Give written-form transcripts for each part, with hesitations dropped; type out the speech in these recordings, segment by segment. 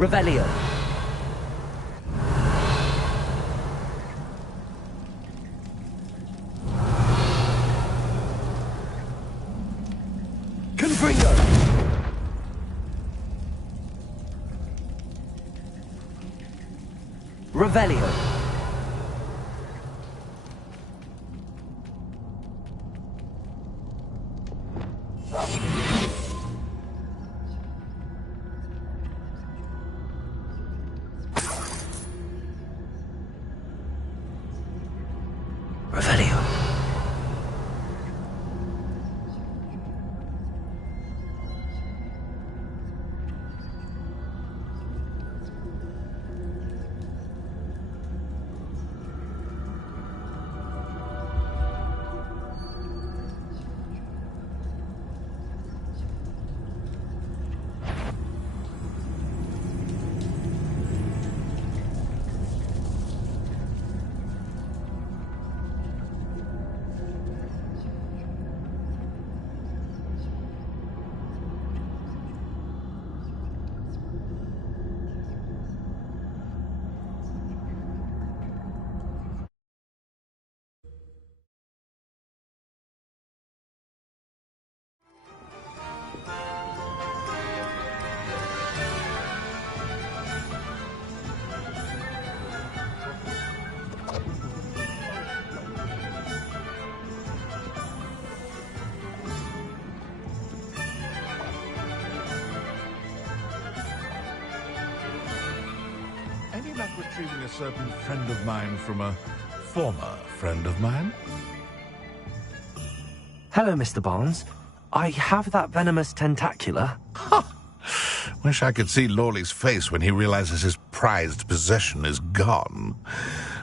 Revelio. Confringo. Revelio. Revelio. Any luck retrieving a certain friend of mine from a former friend of mine? Hello, Mr. Barnes. I have that venomous tentacula. Wish I could see Lawley's face when he realizes his prized possession is gone.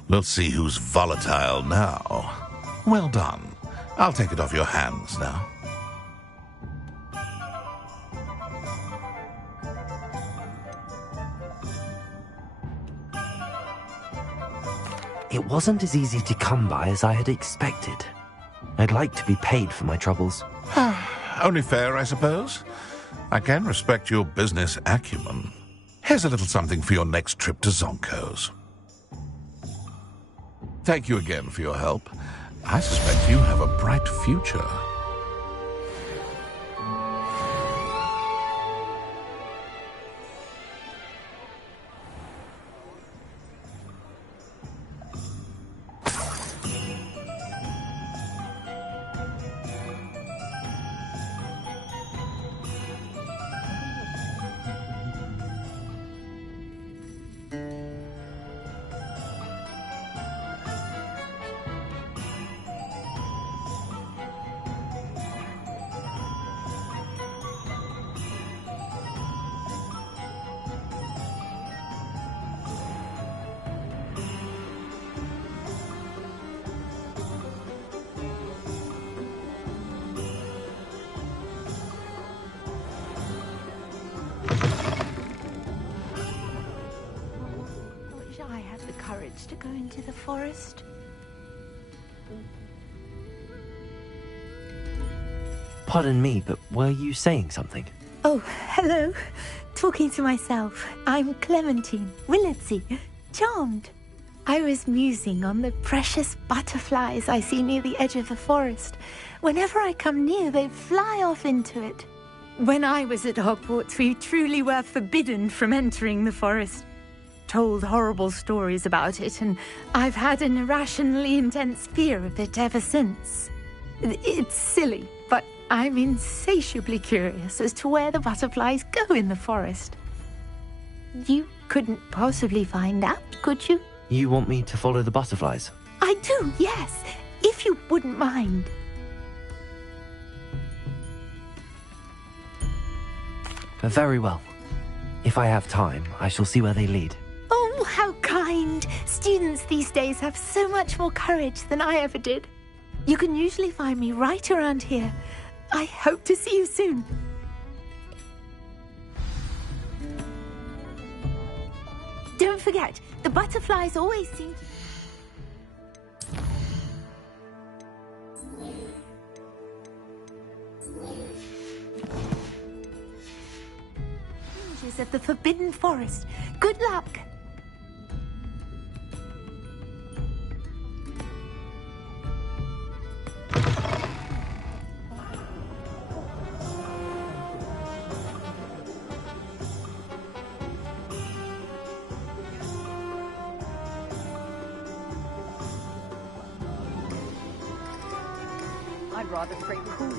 We'll see who's volatile now. Well done. I'll take it off your hands now. It wasn't as easy to come by as I had expected. I'd like to be paid for my troubles. Only fair, I suppose. I can respect your business acumen. Here's a little something for your next trip to Zonko's. Thank you again for your help. I suspect you have a bright future. To go into the forest. Pardon me, but were you saying something? Oh, hello. Talking to myself. I'm Clementine Willardsey. Charmed. I was musing on the precious butterflies I see near the edge of the forest. Whenever I come near, they fly off into it. When I was at Hogwarts, we truly were forbidden from entering the forest. Told horrible stories about it, and I've had an irrationally intense fear of it ever since. It's silly, but I'm insatiably curious as to where the butterflies go in the forest. You couldn't possibly find out, could you? You want me to follow the butterflies? I do, yes, if you wouldn't mind. Very well. If I have time, I shall see where they lead. Oh, how kind! Students these days have so much more courage than I ever did. You can usually find me right around here. I hope to see you soon. Don't forget, the butterflies always seem to... pathways of the Forbidden Forest. Good luck! I'd rather scrape cool.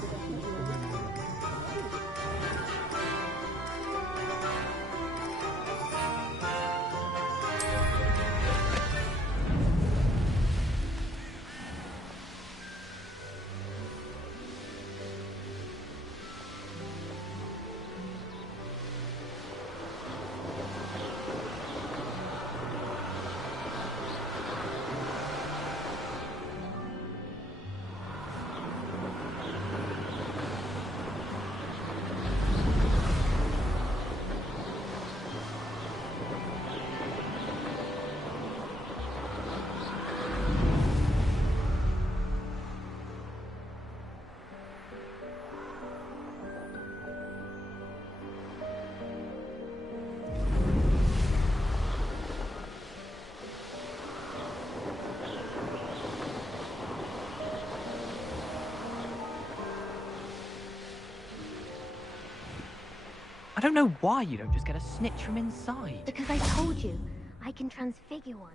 I don't know why you don't just get a snitch from inside. Because I told you, I can transfigure one.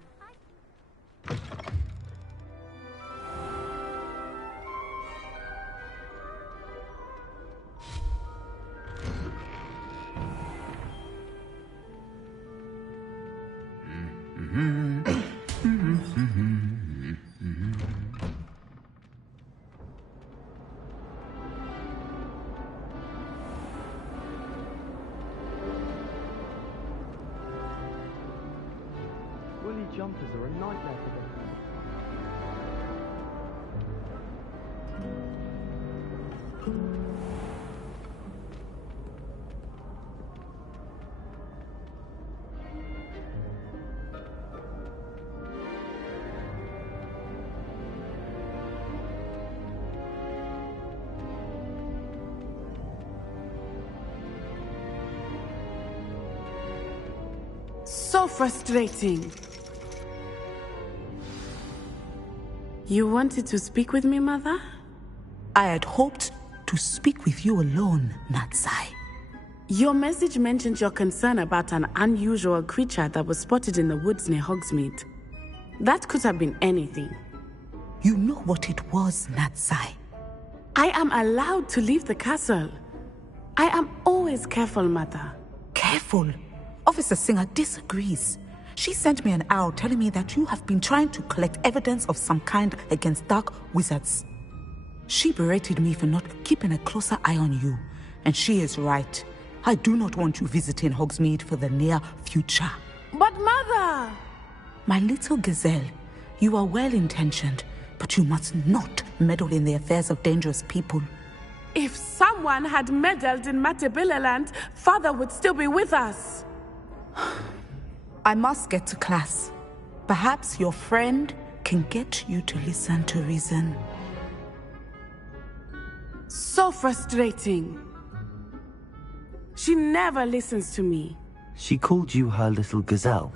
Woolly jumpers are a nightmare for them. So frustrating. You wanted to speak with me, Mother? I had hoped to speak with you alone, Natsai. Your message mentioned your concern about an unusual creature that was spotted in the woods near Hogsmeade. That could have been anything. You know what it was, Natsai. I am allowed to leave the castle. I am always careful, Mother. Careful. Officer Singer disagrees. She sent me an owl telling me that you have been trying to collect evidence of some kind against dark wizards. She berated me for not keeping a closer eye on you, and she is right. I do not want you visiting Hogsmeade for the near future. But Mother! My little gazelle, you are well-intentioned, but you must not meddle in the affairs of dangerous people. If someone had meddled in Matabeleland, Father would still be with us. I must get to class. Perhaps your friend can get you to listen to reason. So frustrating. She never listens to me. She called you her little gazelle.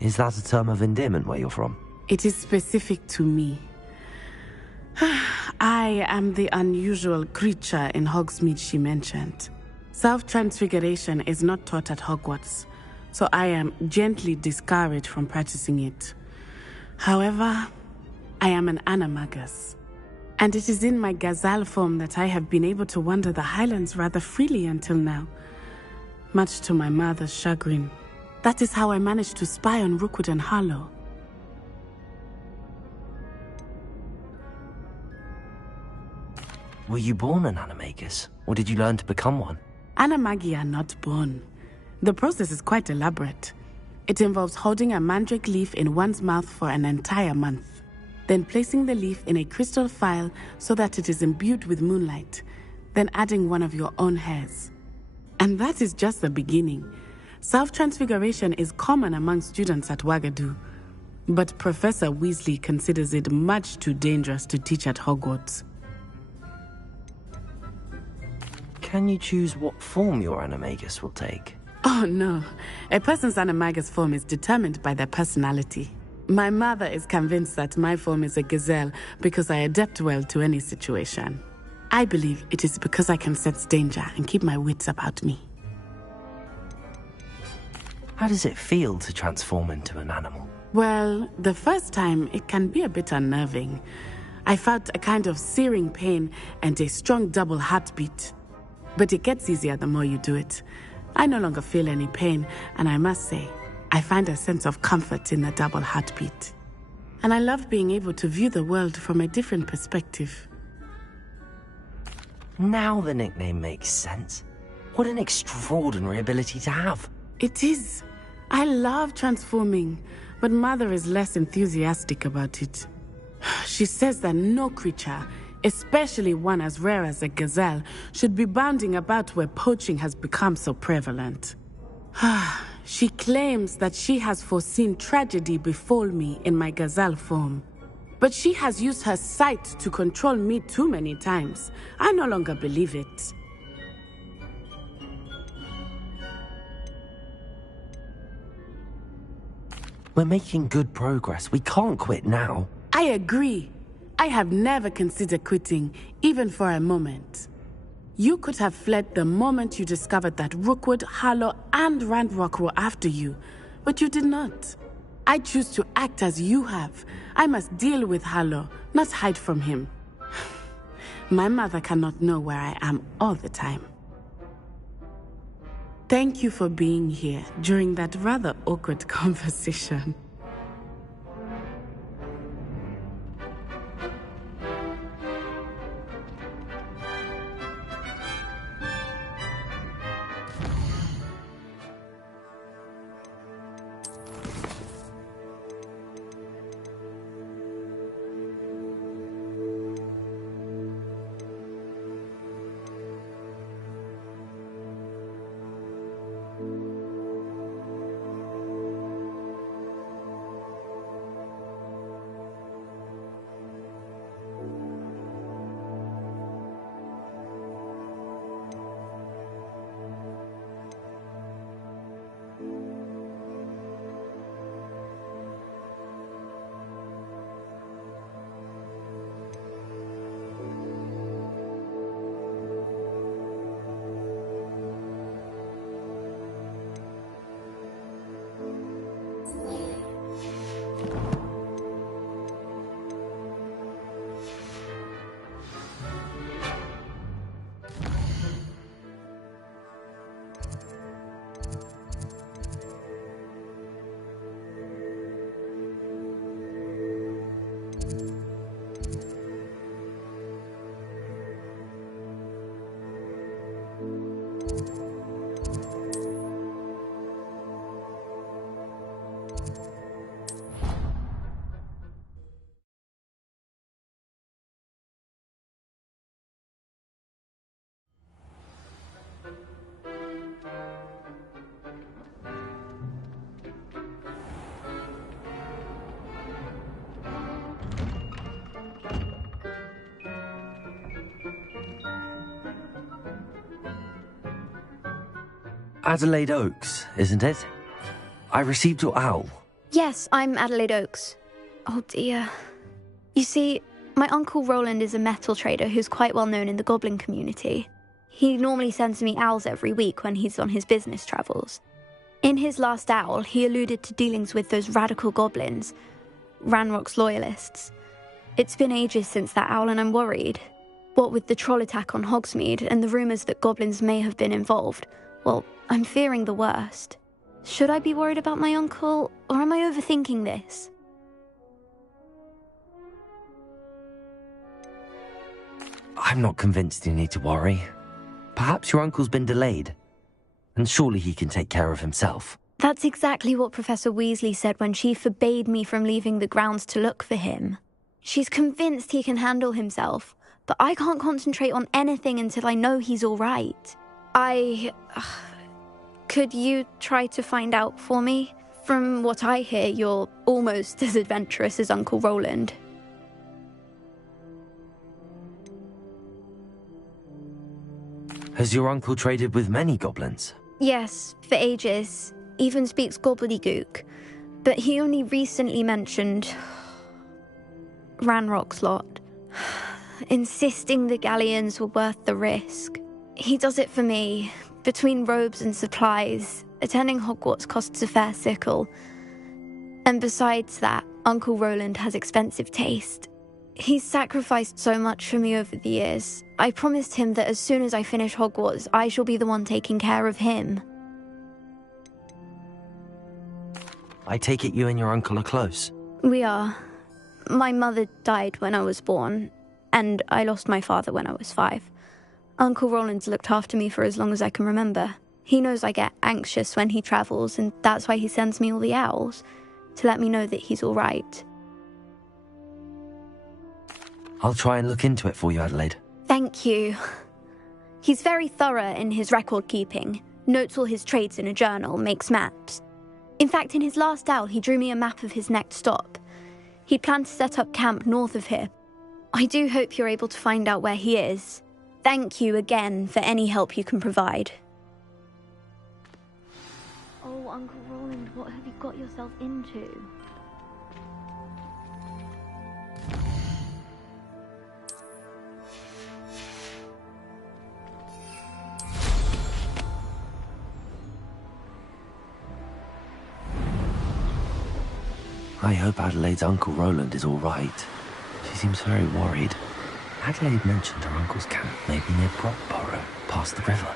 Is that a term of endearment where you're from? It is specific to me. I am the unusual creature in Hogsmeade she mentioned. Self-transfiguration is not taught at Hogwarts, so I am gently discouraged from practicing it. However, I am an animagus, and it is in my gazelle form that I have been able to wander the Highlands rather freely until now, much to my mother's chagrin. That is how I managed to spy on Rookwood and Harlow. Were you born an animagus, or did you learn to become one? Animagi are not born. The process is quite elaborate. It involves holding a mandrake leaf in one's mouth for an entire month, then placing the leaf in a crystal phial so that it is imbued with moonlight, then adding one of your own hairs. And that is just the beginning. Self-transfiguration is common among students at Wagadu, but Professor Weasley considers it much too dangerous to teach at Hogwarts. Can you choose what form your animagus will take? Oh no, a person's animagus form is determined by their personality. My mother is convinced that my form is a gazelle because I adapt well to any situation. I believe it is because I can sense danger and keep my wits about me. How does it feel to transform into an animal? Well, the first time it can be a bit unnerving. I felt a kind of searing pain and a strong double heartbeat. But it gets easier the more you do it. I no longer feel any pain, and I must say, I find a sense of comfort in the double heartbeat. And I love being able to view the world from a different perspective. Now the nickname makes sense. What an extraordinary ability to have. It is. I love transforming, but Mother is less enthusiastic about it. She says that no creature, especially one as rare as a gazelle, should be bounding about where poaching has become so prevalent. She claims that she has foreseen tragedy befall me in my gazelle form. But she has used her sight to control me too many times. I no longer believe it. We're making good progress. We can't quit now. I agree. I have never considered quitting, even for a moment. You could have fled the moment you discovered that Rookwood, Harlow, and Randrock were after you, but you did not. I choose to act as you have. I must deal with Harlow, not hide from him. My mother cannot know where I am all the time. Thank you for being here during that rather awkward conversation. Adelaide Oaks, isn't it? I received your owl. Yes, I'm Adelaide Oaks. Oh dear. You see, my Uncle Roland is a metal trader who's quite well known in the goblin community. He normally sends me owls every week when he's on his business travels. In his last owl, he alluded to dealings with those radical goblins, Ranrock's loyalists. It's been ages since that owl and I'm worried. What with the troll attack on Hogsmeade and the rumours that goblins may have been involved, well, I'm fearing the worst. Should I be worried about my uncle, or am I overthinking this? I'm not convinced you need to worry. Perhaps your uncle's been delayed, and surely he can take care of himself. That's exactly what Professor Weasley said when she forbade me from leaving the grounds to look for him. She's convinced he can handle himself, but I can't concentrate on anything until I know he's all right. Could you try to find out for me? From what I hear, you're almost as adventurous as Uncle Roland. Has your uncle traded with many goblins? Yes, for ages. Even speaks gobbledygook. But he only recently mentioned Ranrock's lot, insisting the galleons were worth the risk. He does it for me. Between robes and supplies, attending Hogwarts costs a fair sickle. And besides that, Uncle Roland has expensive taste. He's sacrificed so much for me over the years. I promised him that as soon as I finish Hogwarts, I shall be the one taking care of him. I take it you and your uncle are close. We are. My mother died when I was born, and I lost my father when I was 5. Uncle Roland's looked after me for as long as I can remember. He knows I get anxious when he travels, and that's why he sends me all the owls, to let me know that he's all right. I'll try and look into it for you, Adelaide. Thank you. He's very thorough in his record keeping, notes all his trades in a journal, makes maps. In fact, in his last owl, he drew me a map of his next stop. He'd planned to set up camp north of here. I do hope you're able to find out where he is. Thank you again for any help you can provide. Oh, Uncle Roland, what have you got yourself into? I hope Adelaide's Uncle Roland is all right. She seems very worried. Adelaide mentioned her uncle's camp may be near Brockborough, past the river.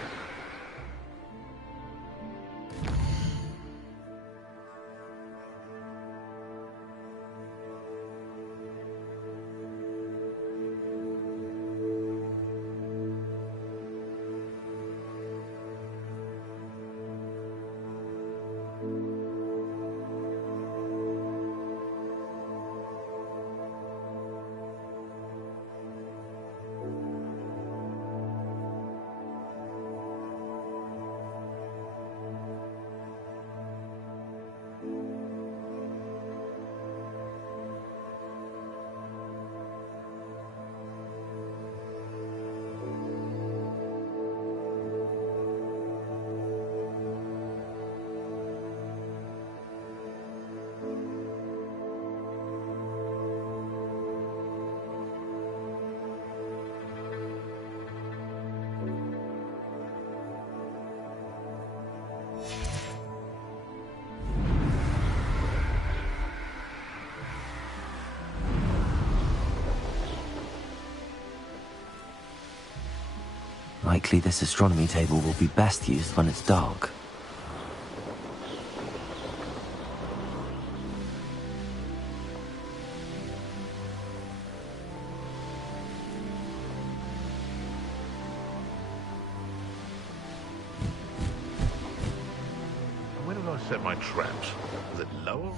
Likely this astronomy table will be best used when it's dark. Where did I set my traps? Is it lower?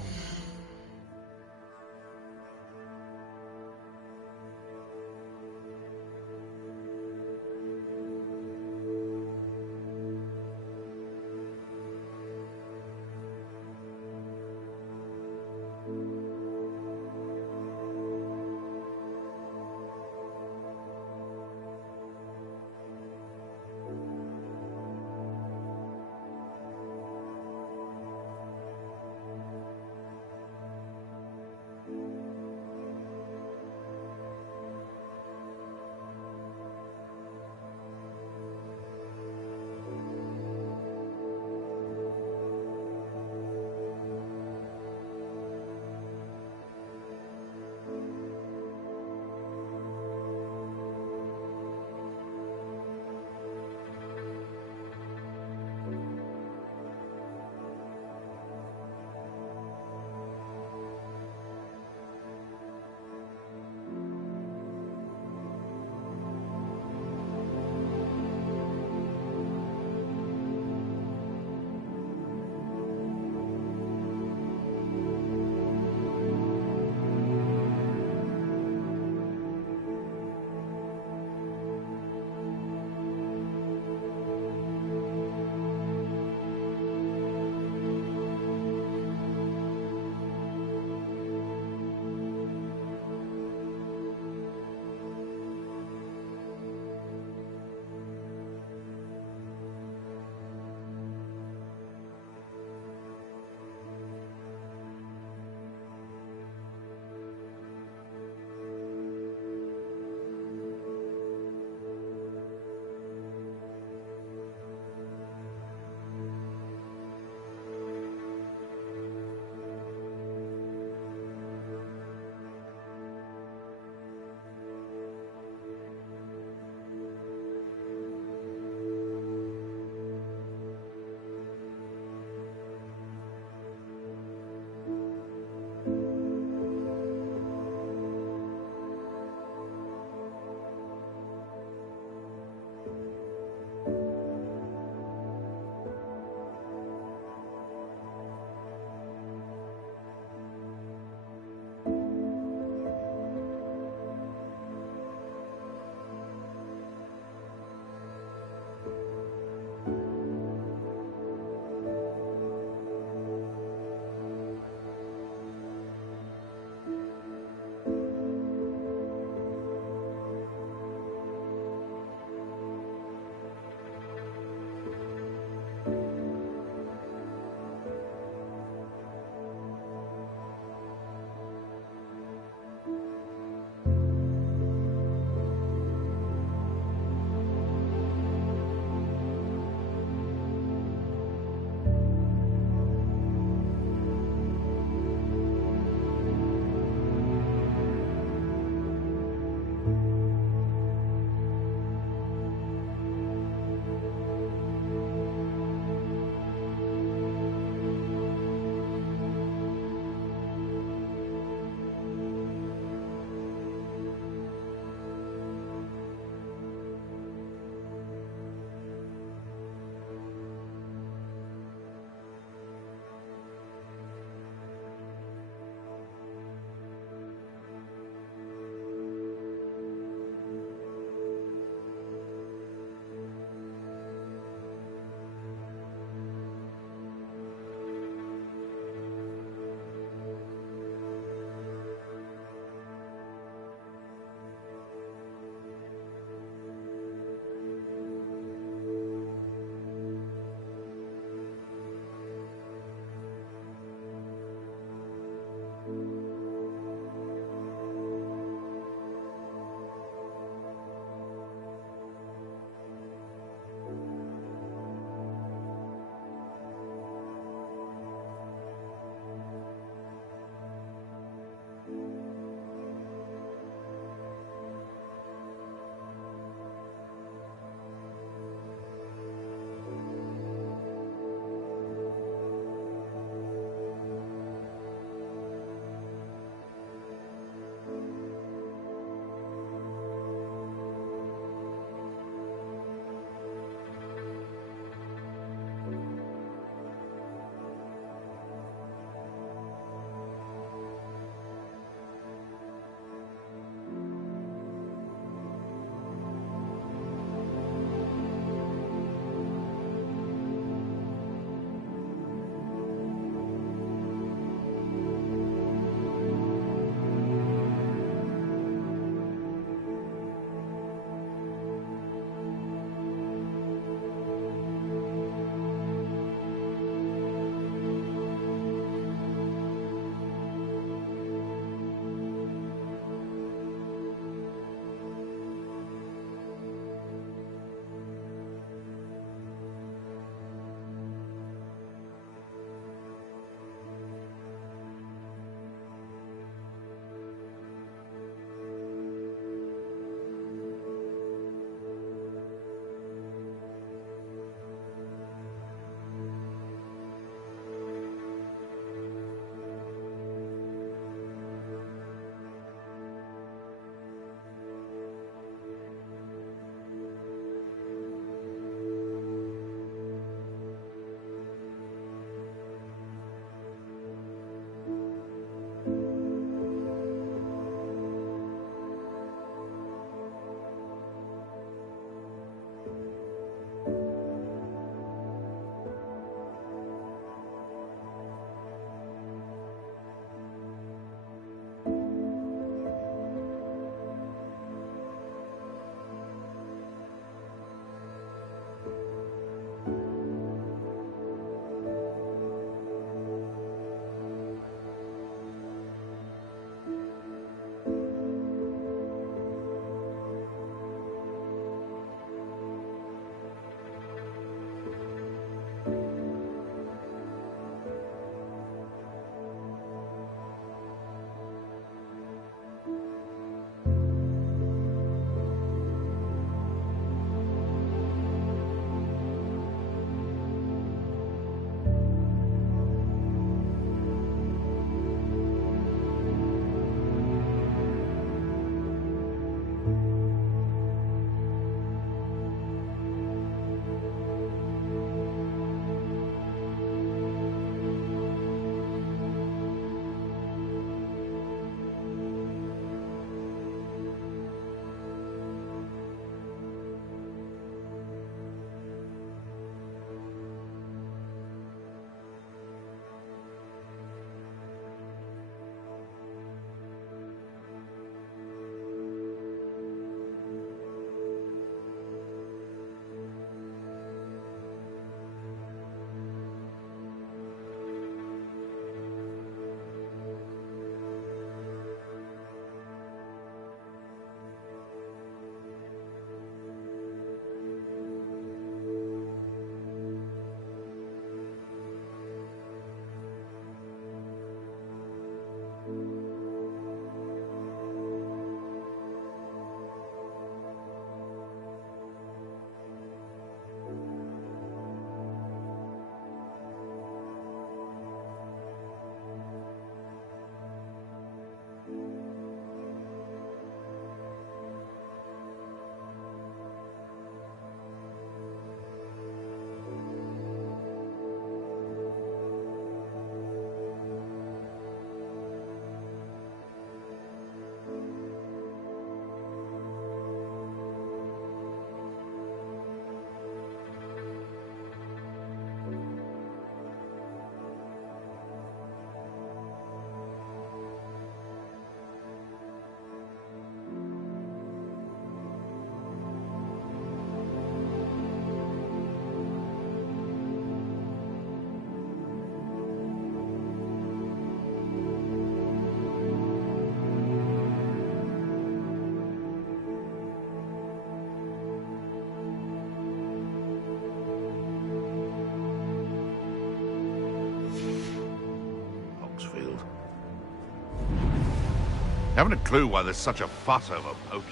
Haven't a clue why there's such a fuss over poaching.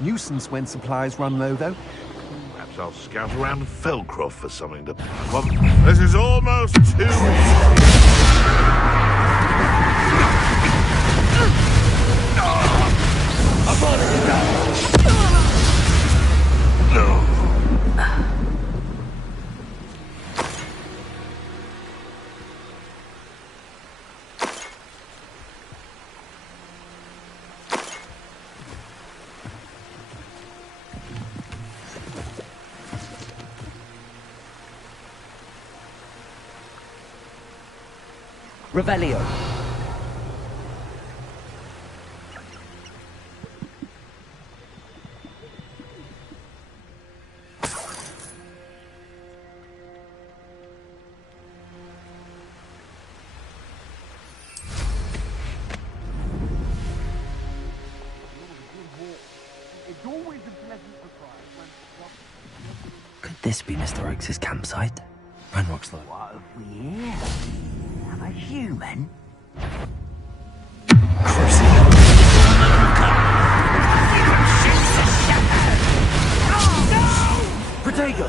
Nuisance when supplies run low, though. Perhaps I'll scout around Felcroft for something to... Well, this is almost too... Revelio. Could this be Mr. Oakes' campsite? Ranrock's low. What have we here? Have a human? Protego!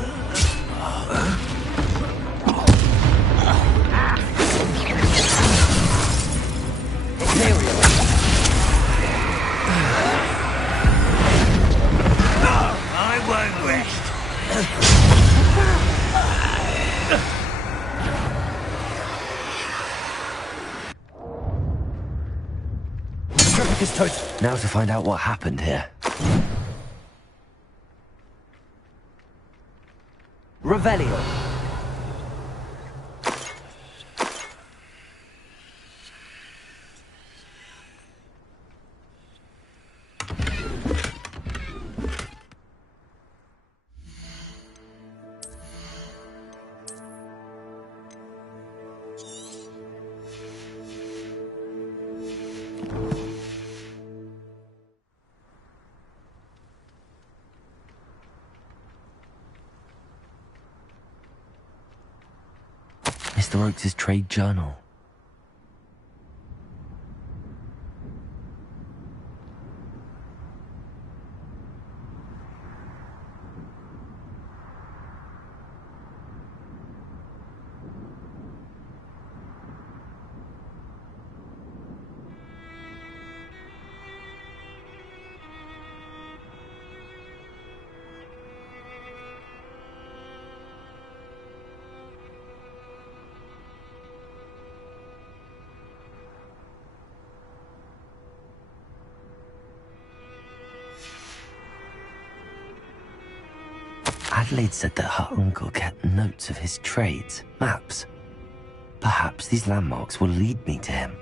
I won't rest. Traffic is toast. Now to find out what happened here. Revelio. Mr. Oakes' trade journal. Adelaide said that her uncle kept notes of his trades, maps. Perhaps these landmarks will lead me to him.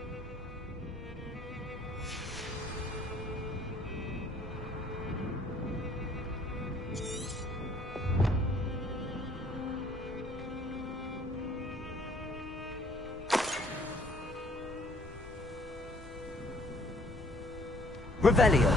Revelio.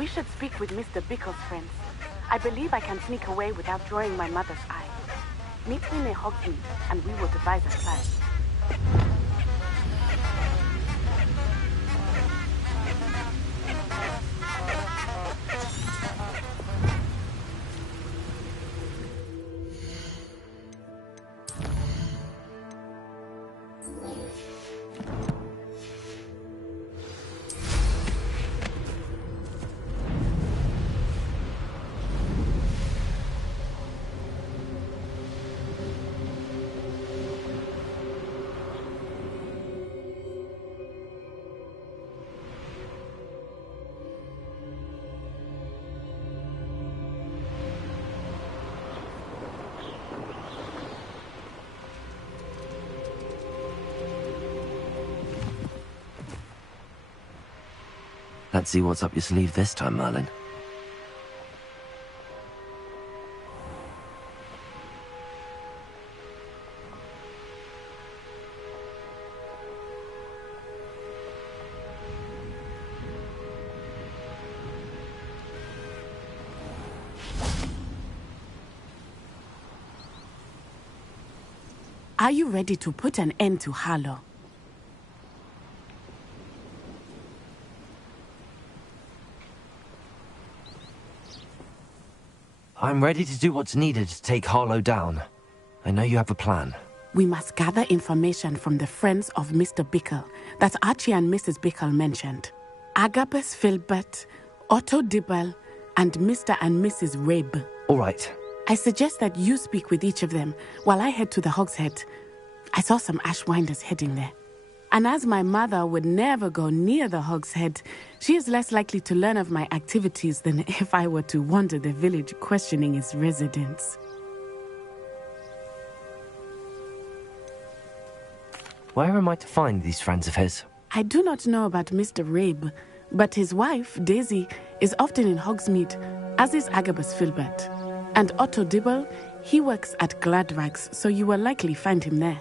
We should speak with Mr. Bickle's friends. I believe I can sneak away without drawing my mother's eye. Meet me near Hogsmeade, and we will devise a plan. Let's see what's up your sleeve this time, Merlin. Are you ready to put an end to Harlow? I'm ready to do what's needed to take Harlow down. I know you have a plan. We must gather information from the friends of Mr. Bickle that Archie and Mrs. Bickle mentioned. Agabus Filbert, Otto Dibble, and Mr. and Mrs. Rabe. All right. I suggest that you speak with each of them while I head to the Hogshead. I saw some Ashwinders heading there. And as my mother would never go near the Hogshead, she is less likely to learn of my activities than if I were to wander the village questioning its residents. Where am I to find these friends of his? I do not know about Mr. Rabe, but his wife, Daisy, is often in Hogsmeade, as is Agabus Filbert. And Otto Dibble, he works at Gladrags, so you will likely find him there.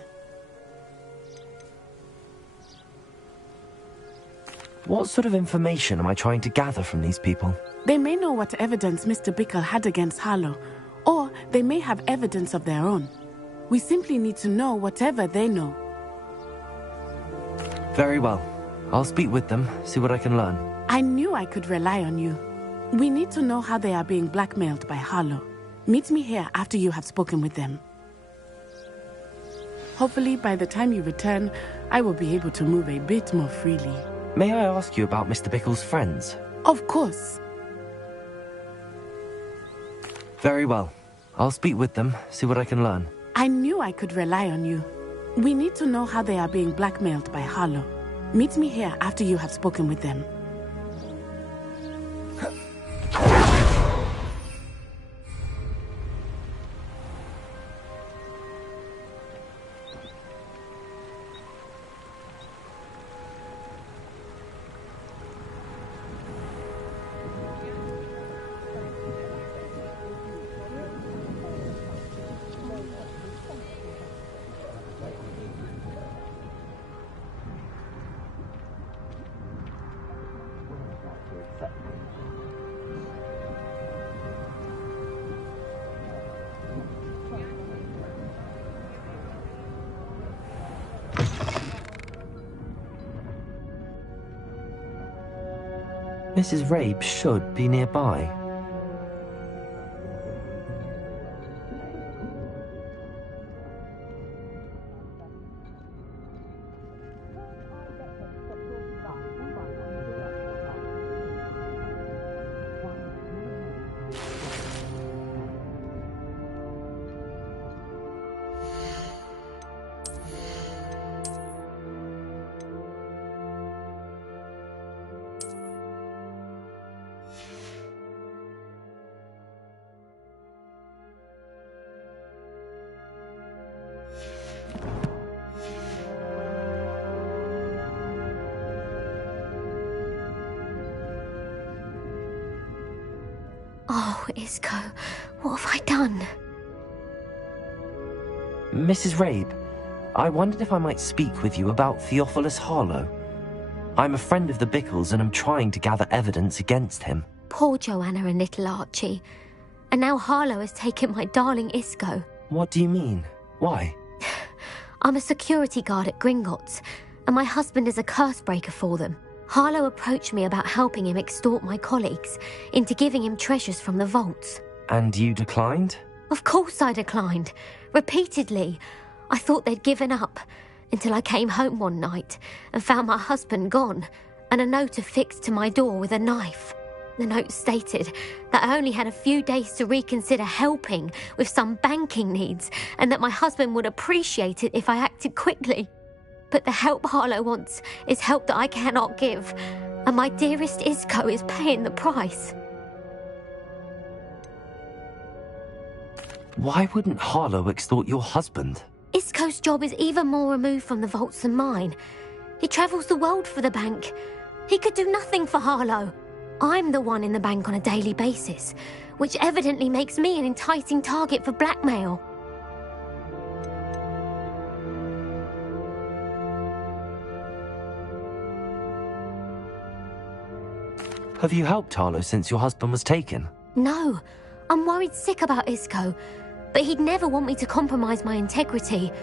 What sort of information am I trying to gather from these people? They may know what evidence Mr. Bickle had against Harlow, or they may have evidence of their own. We simply need to know whatever they know. Very well. I'll speak with them, see what I can learn. I knew I could rely on you. We need to know how they are being blackmailed by Harlow. Meet me here after you have spoken with them. Hopefully, by the time you return, I will be able to move a bit more freely. May I ask you about Mr. Bickle's friends? Of course. Very well. I'll speak with them, see what I can learn. I knew I could rely on you. We need to know how they are being blackmailed by Harlow. Meet me here after you have spoken with them. Mrs. Rabe should be nearby. Oh, Isco, what have I done? Mrs. Rabe, I wondered if I might speak with you about Theophilus Harlow. I'm a friend of the Bickles and am trying to gather evidence against him. Poor Joanna and little Archie. And now Harlow has taken my darling Isco. What do you mean? Why? I'm a security guard at Gringotts, and my husband is a curse breaker for them. Harlow approached me about helping him extort my colleagues into giving him treasures from the vaults. And you declined? Of course I declined. Repeatedly. I thought they'd given up, until I came home one night and found my husband gone, and a note affixed to my door with a knife. The note stated that I only had a few days to reconsider helping with some banking needs, and that my husband would appreciate it if I acted quickly. But the help Harlow wants is help that I cannot give, and my dearest Isco is paying the price. Why wouldn't Harlow extort your husband? Isco's job is even more removed from the vaults than mine. He travels the world for the bank. He could do nothing for Harlow. I'm the one in the bank on a daily basis, which evidently makes me an enticing target for blackmail. Have you helped Harlow since your husband was taken? No, I'm worried sick about Isco, but he'd never want me to compromise my integrity.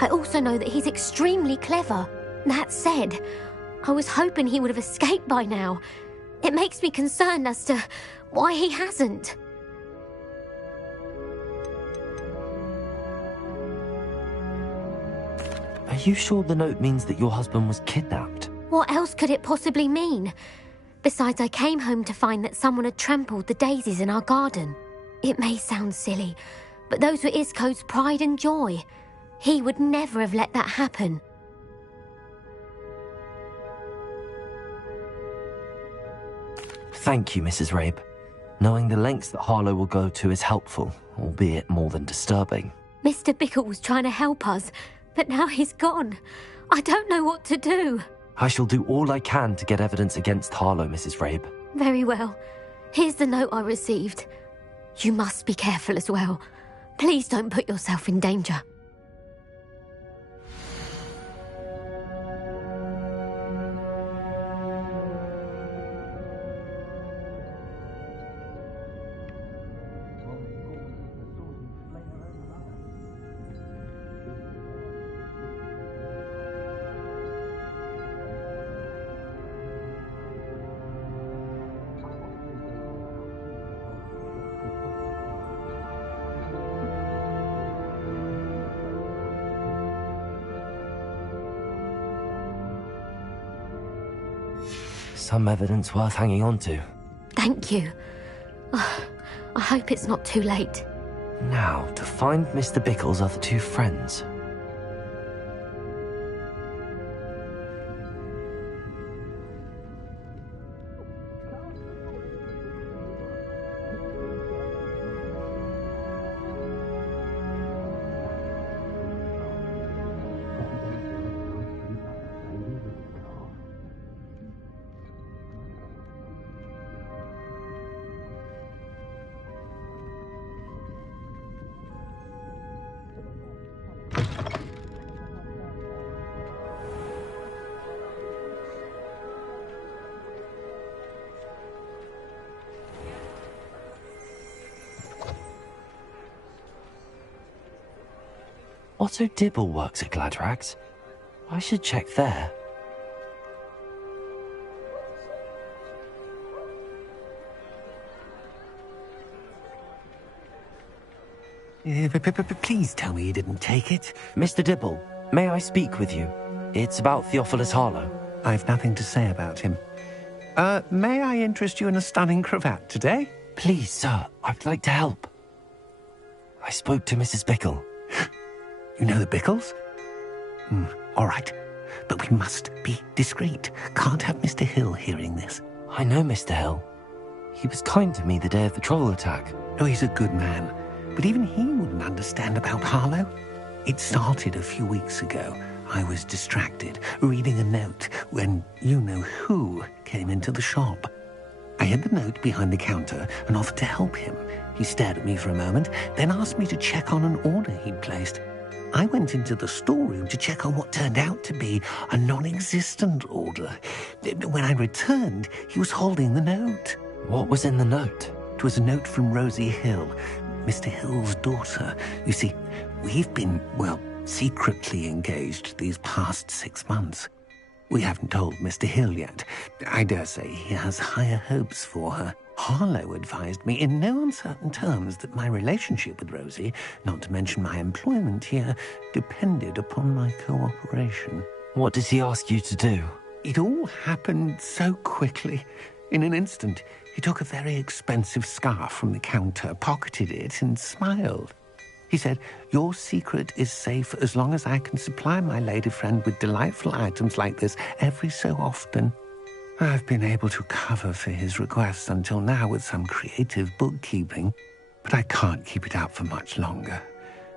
I also know that he's extremely clever. That said, I was hoping he would have escaped by now. It makes me concerned as to why he hasn't. Are you sure the note means that your husband was kidnapped? What else could it possibly mean? Besides, I came home to find that someone had trampled the daisies in our garden. It may sound silly, but those were Isco's pride and joy. He would never have let that happen. Thank you, Mrs. Rabe. Knowing the lengths that Harlow will go to is helpful, albeit more than disturbing. Mr. Bickle was trying to help us, but now he's gone. I don't know what to do. I shall do all I can to get evidence against Harlow, Mrs. Rabe. Very well. Here's the note I received. You must be careful as well. Please don't put yourself in danger. Some evidence worth hanging on to. Thank you. I hope it's not too late. Now, to find Mr. Bickle's other two friends. Otto Dibble works at Gladrags. I should check there. Please tell me you didn't take it. Mr. Dibble, may I speak with you? It's about Theophilus Harlow. I've nothing to say about him. May I interest you in a stunning cravat today? Please, sir, I'd like to help. I spoke to Mrs. Bickle. You know the Bickles? All right. But we must be discreet. Can't have Mr. Hill hearing this. I know Mr. Hill. He was kind to me the day of the troll attack. No, he's a good man. But even he wouldn't understand about Harlow. It started a few weeks ago. I was distracted, reading a note, when you-know-who came into the shop. I hid the note behind the counter and offered to help him. He stared at me for a moment, then asked me to check on an order he'd placed. I went into the storeroom to check on what turned out to be a non-existent order. When I returned, he was holding the note. What was in the note? It was a note from Rosie Hill, Mr. Hill's daughter. You see, we've been, well, secretly engaged these past 6 months. We haven't told Mr. Hill yet. I dare say he has higher hopes for her. Harlow advised me in no uncertain terms that my relationship with Rosie, not to mention my employment here, depended upon my cooperation. What did he ask you to do? It all happened so quickly. In an instant, he took a very expensive scarf from the counter, pocketed it, and smiled. He said, "Your secret is safe as long as I can supply my lady friend with delightful items like this every so often." I've been able to cover for his requests until now with some creative bookkeeping, but I can't keep it out for much longer.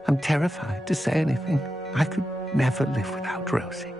I'm terrified to say anything. I could never live without Rosie.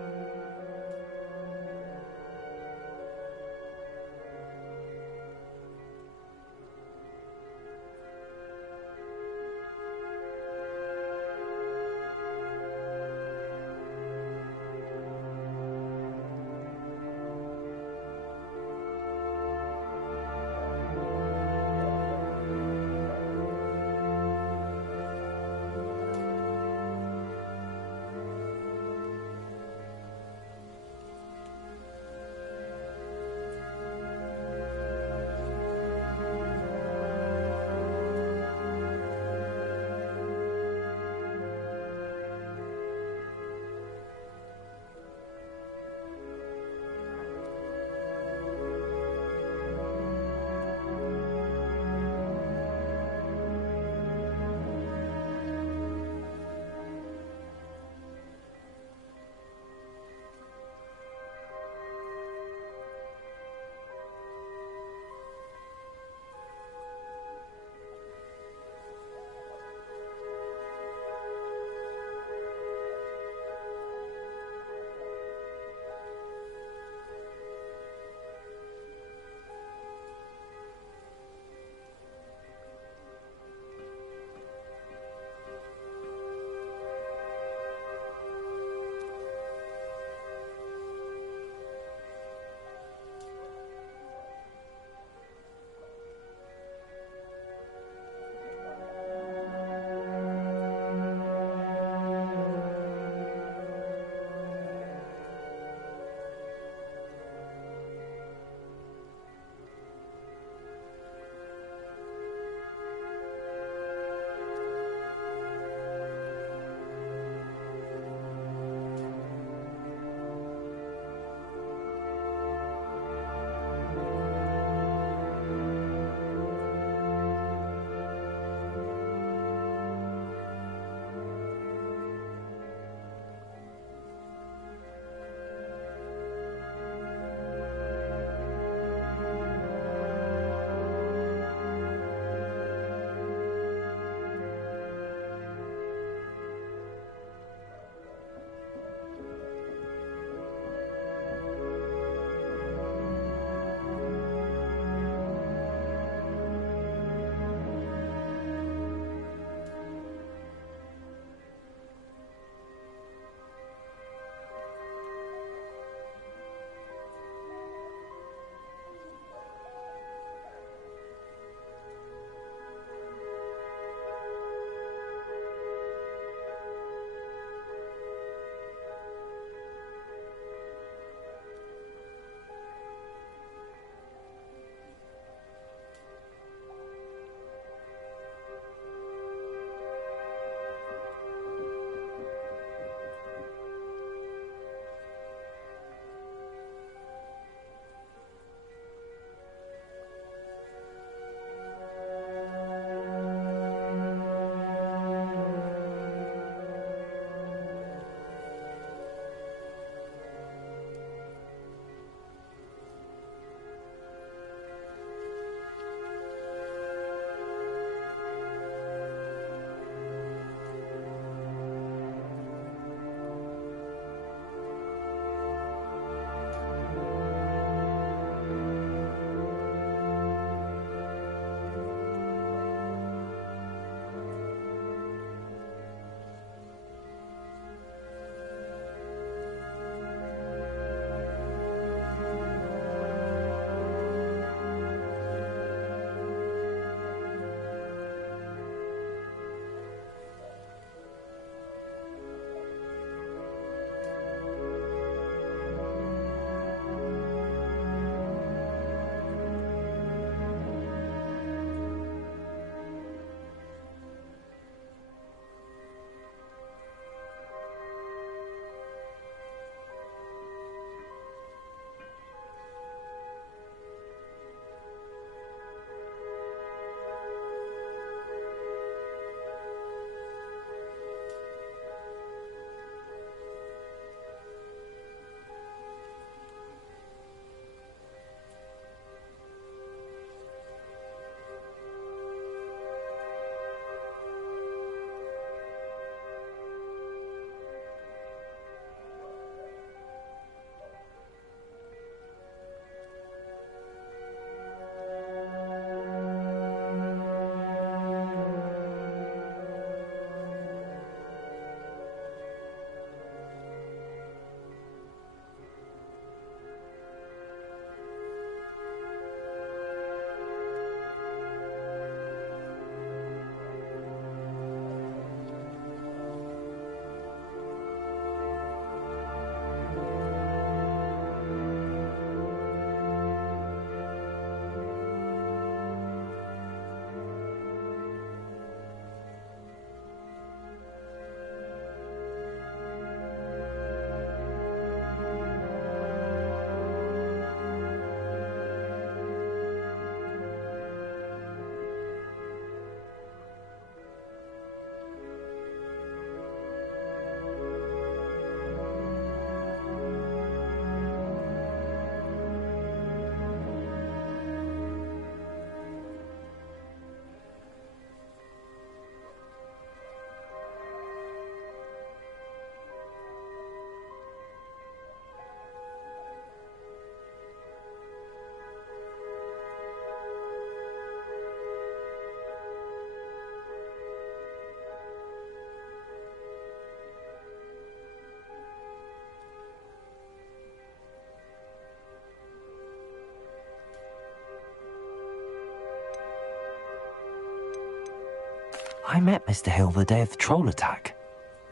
I met Mr. Hill the day of the troll attack.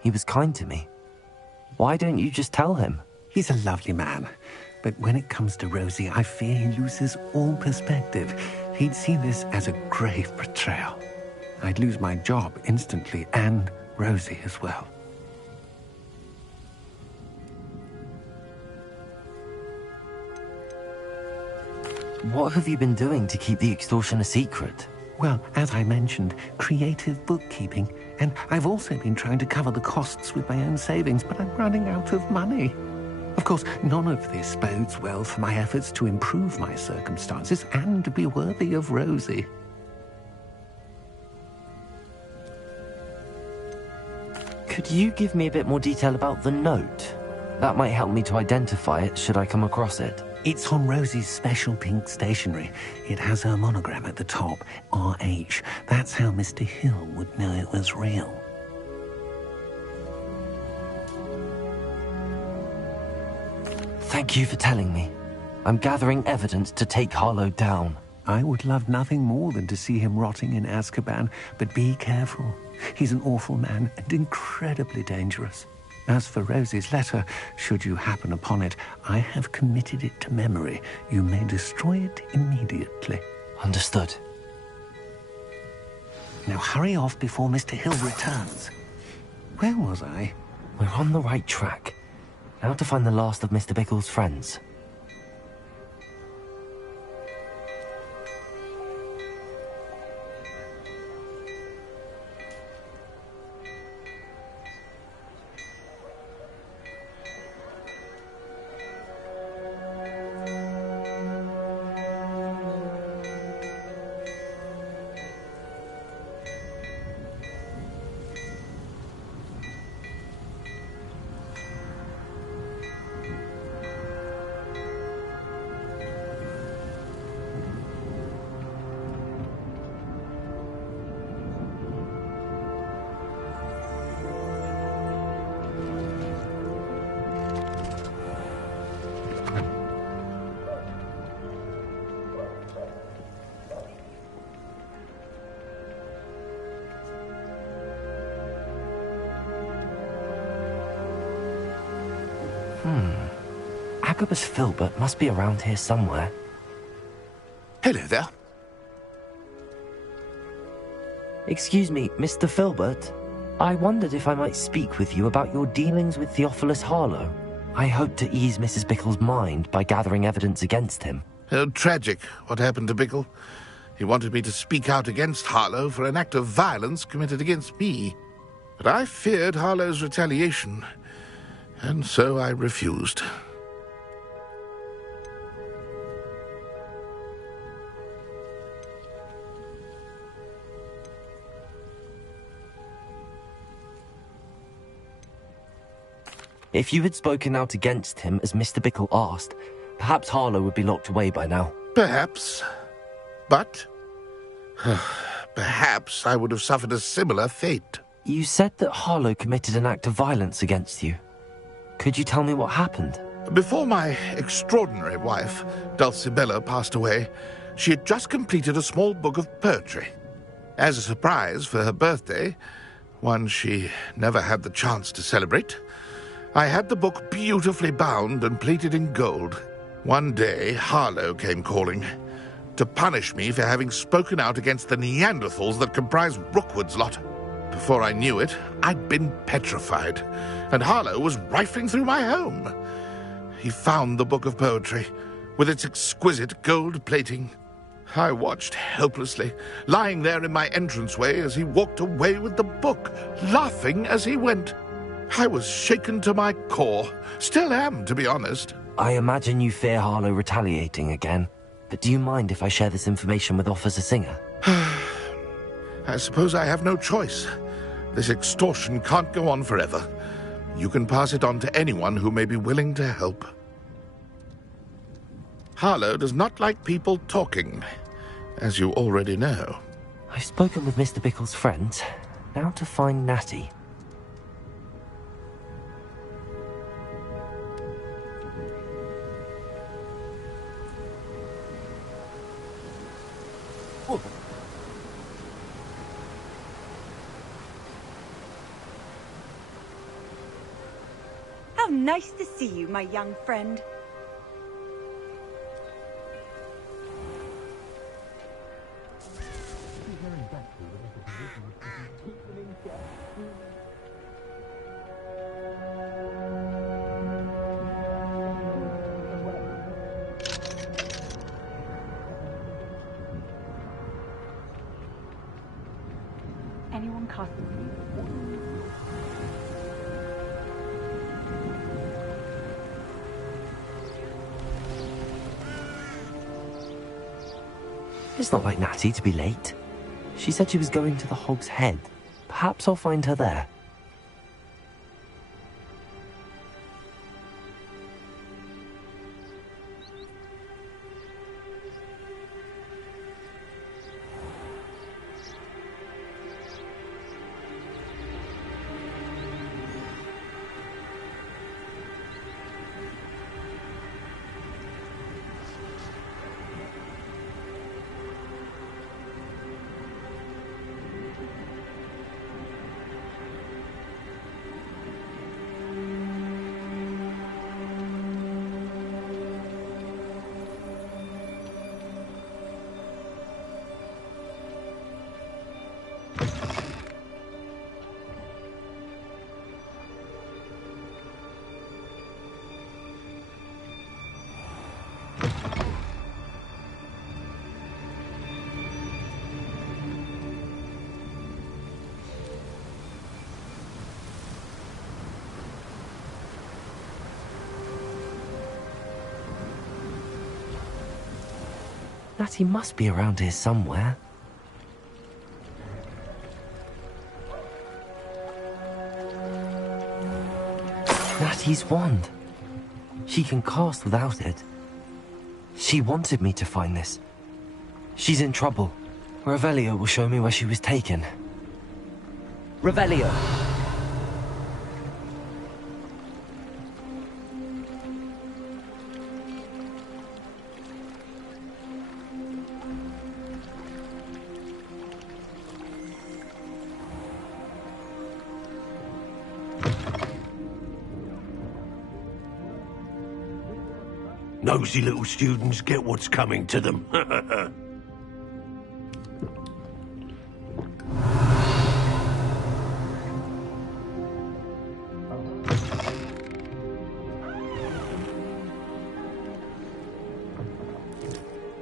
He was kind to me. Why don't you just tell him? He's a lovely man. But when it comes to Rosie, I fear he loses all perspective. He'd see this as a grave betrayal. I'd lose my job instantly, and Rosie as well. What have you been doing to keep the extortion a secret? Well, as I mentioned, creative bookkeeping. And I've also been trying to cover the costs with my own savings, but I'm running out of money. Of course, none of this bodes well for my efforts to improve my circumstances and to be worthy of Rosie. Could you give me a bit more detail about the note? That might help me to identify it should I come across it. It's on Rosie's special pink stationery. It has her monogram at the top, RH. That's how Mr. Hill would know it was real. Thank you for telling me. I'm gathering evidence to take Harlow down. I would love nothing more than to see him rotting in Azkaban, but be careful. He's an awful man and incredibly dangerous. As for Rosie's letter, should you happen upon it, I have committed it to memory. You may destroy it immediately. Understood. Now hurry off before Mr. Hill returns. Where was I? We're on the right track. Now to find the last of Mr. Bickle's friends. Agabus Filbert must be around here somewhere. Hello there. Excuse me, Mr. Filbert. I wondered if I might speak with you about your dealings with Theophilus Harlow. I hope to ease Mrs. Bickle's mind by gathering evidence against him. Oh, tragic what happened to Bickle. He wanted me to speak out against Harlow for an act of violence committed against me. But I feared Harlow's retaliation, and so I refused. If you had spoken out against him as Mr. Bickle asked, perhaps Harlow would be locked away by now. Perhaps. But perhaps I would have suffered a similar fate. You said that Harlow committed an act of violence against you. Could you tell me what happened? Before my extraordinary wife, Dulcibella, passed away, she had just completed a small book of poetry. As a surprise for her birthday, one she never had the chance to celebrate, I had the book beautifully bound and plated in gold. One day, Harlow came calling to punish me for having spoken out against the Neanderthals that comprise Rookwood's lot. Before I knew it, I'd been petrified, and Harlow was rifling through my home. He found the book of poetry, with its exquisite gold plating. I watched helplessly, lying there in my entranceway as he walked away with the book, laughing as he went. I was shaken to my core. Still am, to be honest. I imagine you fear Harlow retaliating again. But do you mind if I share this information with Officer Singer? I suppose I have no choice. This extortion can't go on forever. You can pass it on to anyone who may be willing to help. Harlow does not like people talking, as you already know. I've spoken with Mr. Bickle's friends. Now to find Natty. Nice to see you, my young friend. Anyone casting? It's not like Natty to be late. She said she was going to the Hog's Head. Perhaps I'll find her there. Natty must be around here somewhere. Natty's wand. She can cast without it. She wanted me to find this. She's in trouble. Revelio will show me where she was taken. Revelio! Nosy little students get what's coming to them.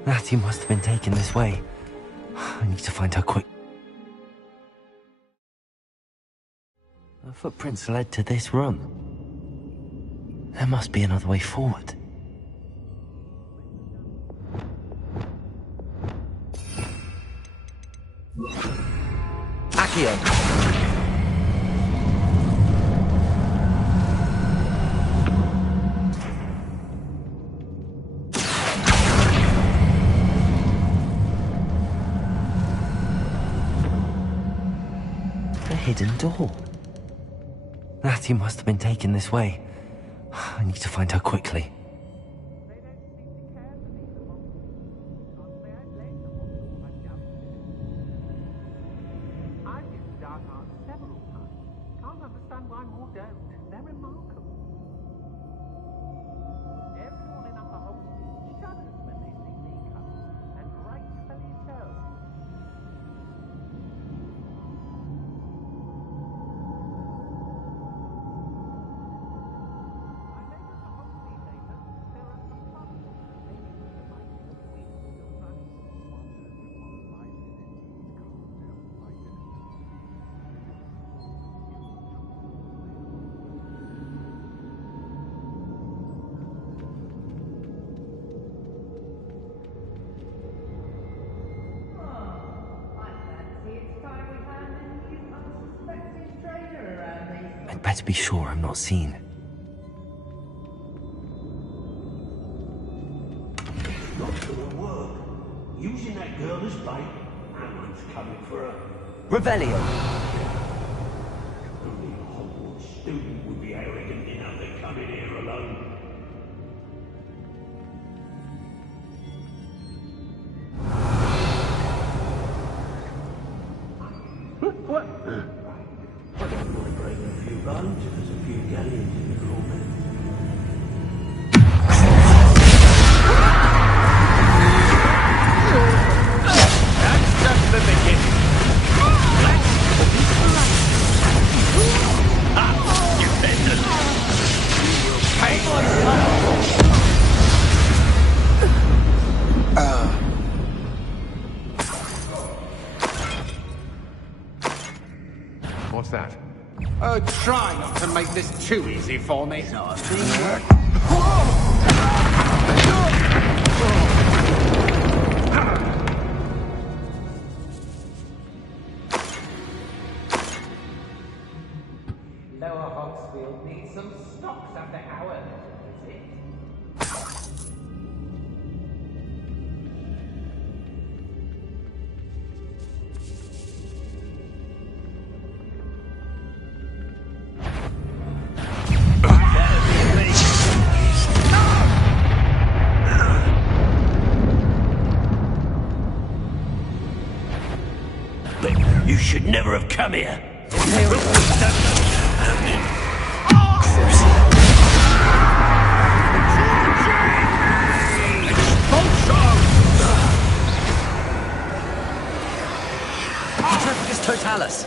Natty must have been taken this way. I need to find her quick. The footprints led to this room. There must be another way forward. Accio! A hidden door. Natty must have been taken this way. I need to find her quickly. I'd better be sure I'm not seen. Not gonna work. Using that girl as bait, that one's coming for her. Revelio! Only a Hogwarts student would be arrogant enough to come in here alone. What? Might break a few bones if there's a few galleons in the floor. What's that? Oh, try not to make this too easy for me. Lower Hogsfield needs some stocks after our visit. You should never have come here. Petrificus totalis.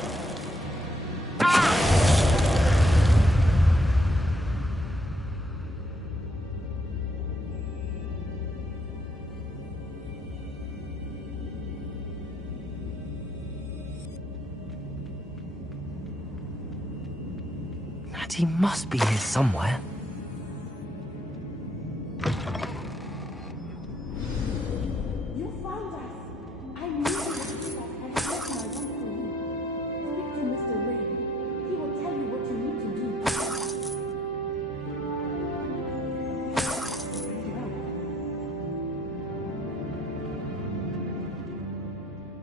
He must be here somewhere. You found us. I knew that I set my one for you. Speak to Mr. Ray. He will tell you what you need to do.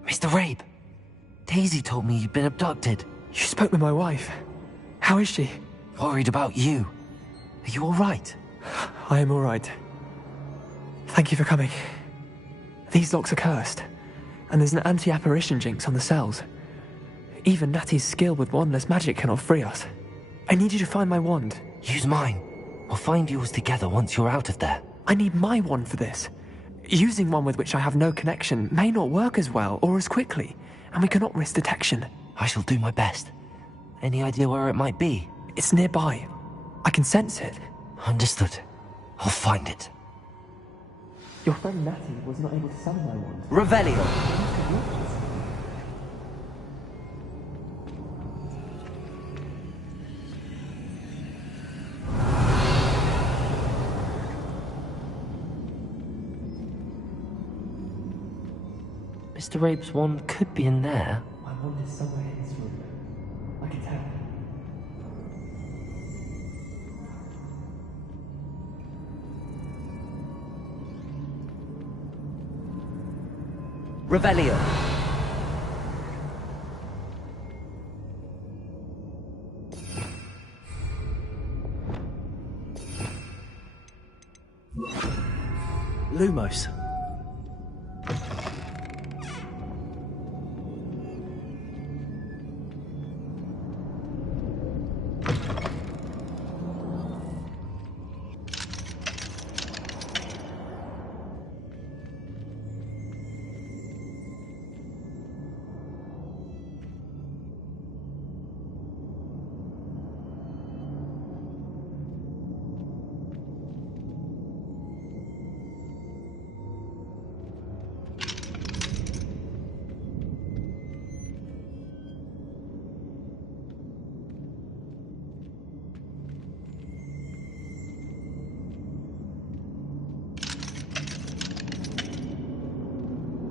Mr. Rabe, Daisy told me you'd been abducted. You spoke with my wife. How is she? Worried about you. Are you all right? I am all right. Thank you for coming. These locks are cursed, and there's an anti-apparition jinx on the cells. Even Natty's skill with wandless magic cannot free us. I need you to find my wand. Use mine. We'll find yours together once you're out of there. I need my wand for this. Using one with which I have no connection may not work as well or as quickly, and we cannot risk detection. I shall do my best. Any idea where it might be? It's nearby. I can sense it. Understood. I'll find it. Your friend Natty was not able to summon my wand. Revelio! Mr. Rabe's wand could be in there. My wand is somewhere in this room. I can tell. Revelio. Lumos.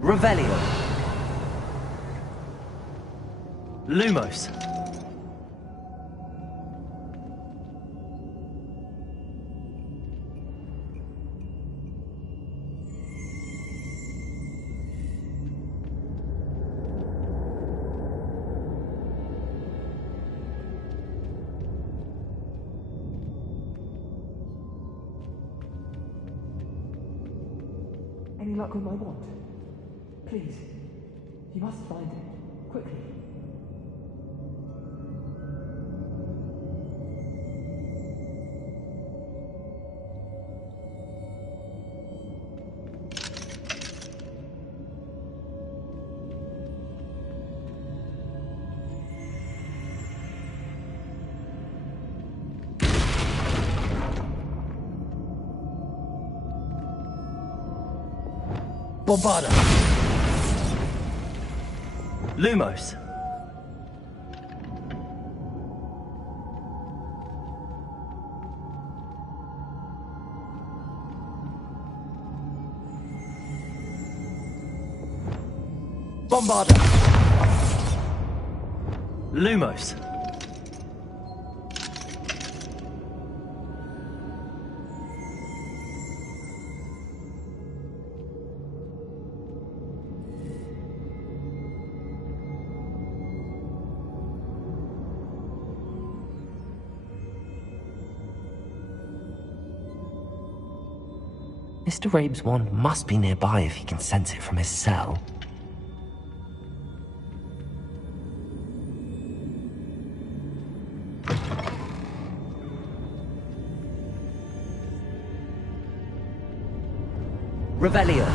Revelio. Lumos. Any luck with my wand? Please. You must find it. Quickly. Bombarda. Lumos. Bombarda! Lumos! Mr. Rabe's wand must be nearby if he can sense it from his cell. Revelio.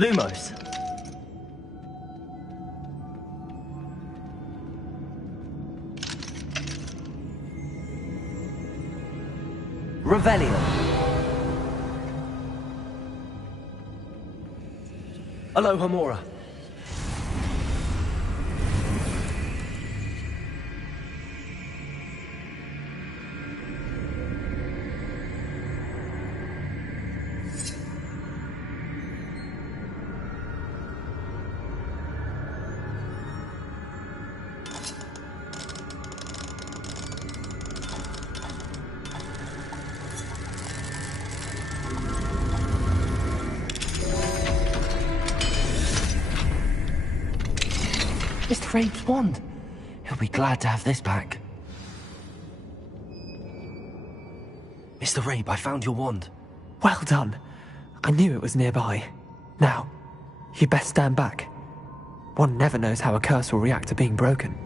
Lumos. Revelio. Alohomora. Mr. Rabe's wand. He'll be glad to have this back. Mr. Rabe, I found your wand. Well done. I knew it was nearby. Now, you best stand back. One never knows how a curse will react to being broken.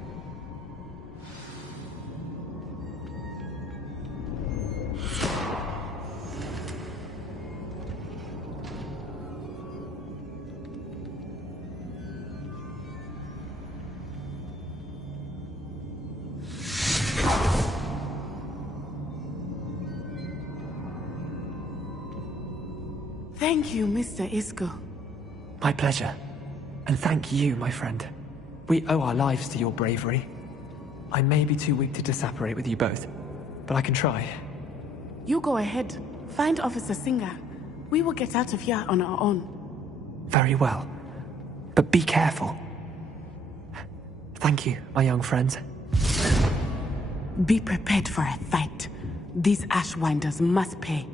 Thank you, Mr. Isco. My pleasure. And thank you, my friend. We owe our lives to your bravery. I may be too weak to disapparate with you both, but I can try. You go ahead. Find Officer Singer. We will get out of here on our own. Very well. But be careful. Thank you, my young friends. Be prepared for a fight. These Ashwinders must pay.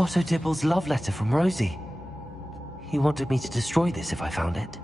Otto Dibble's love letter from Rosie. He wanted me to destroy this if I found it.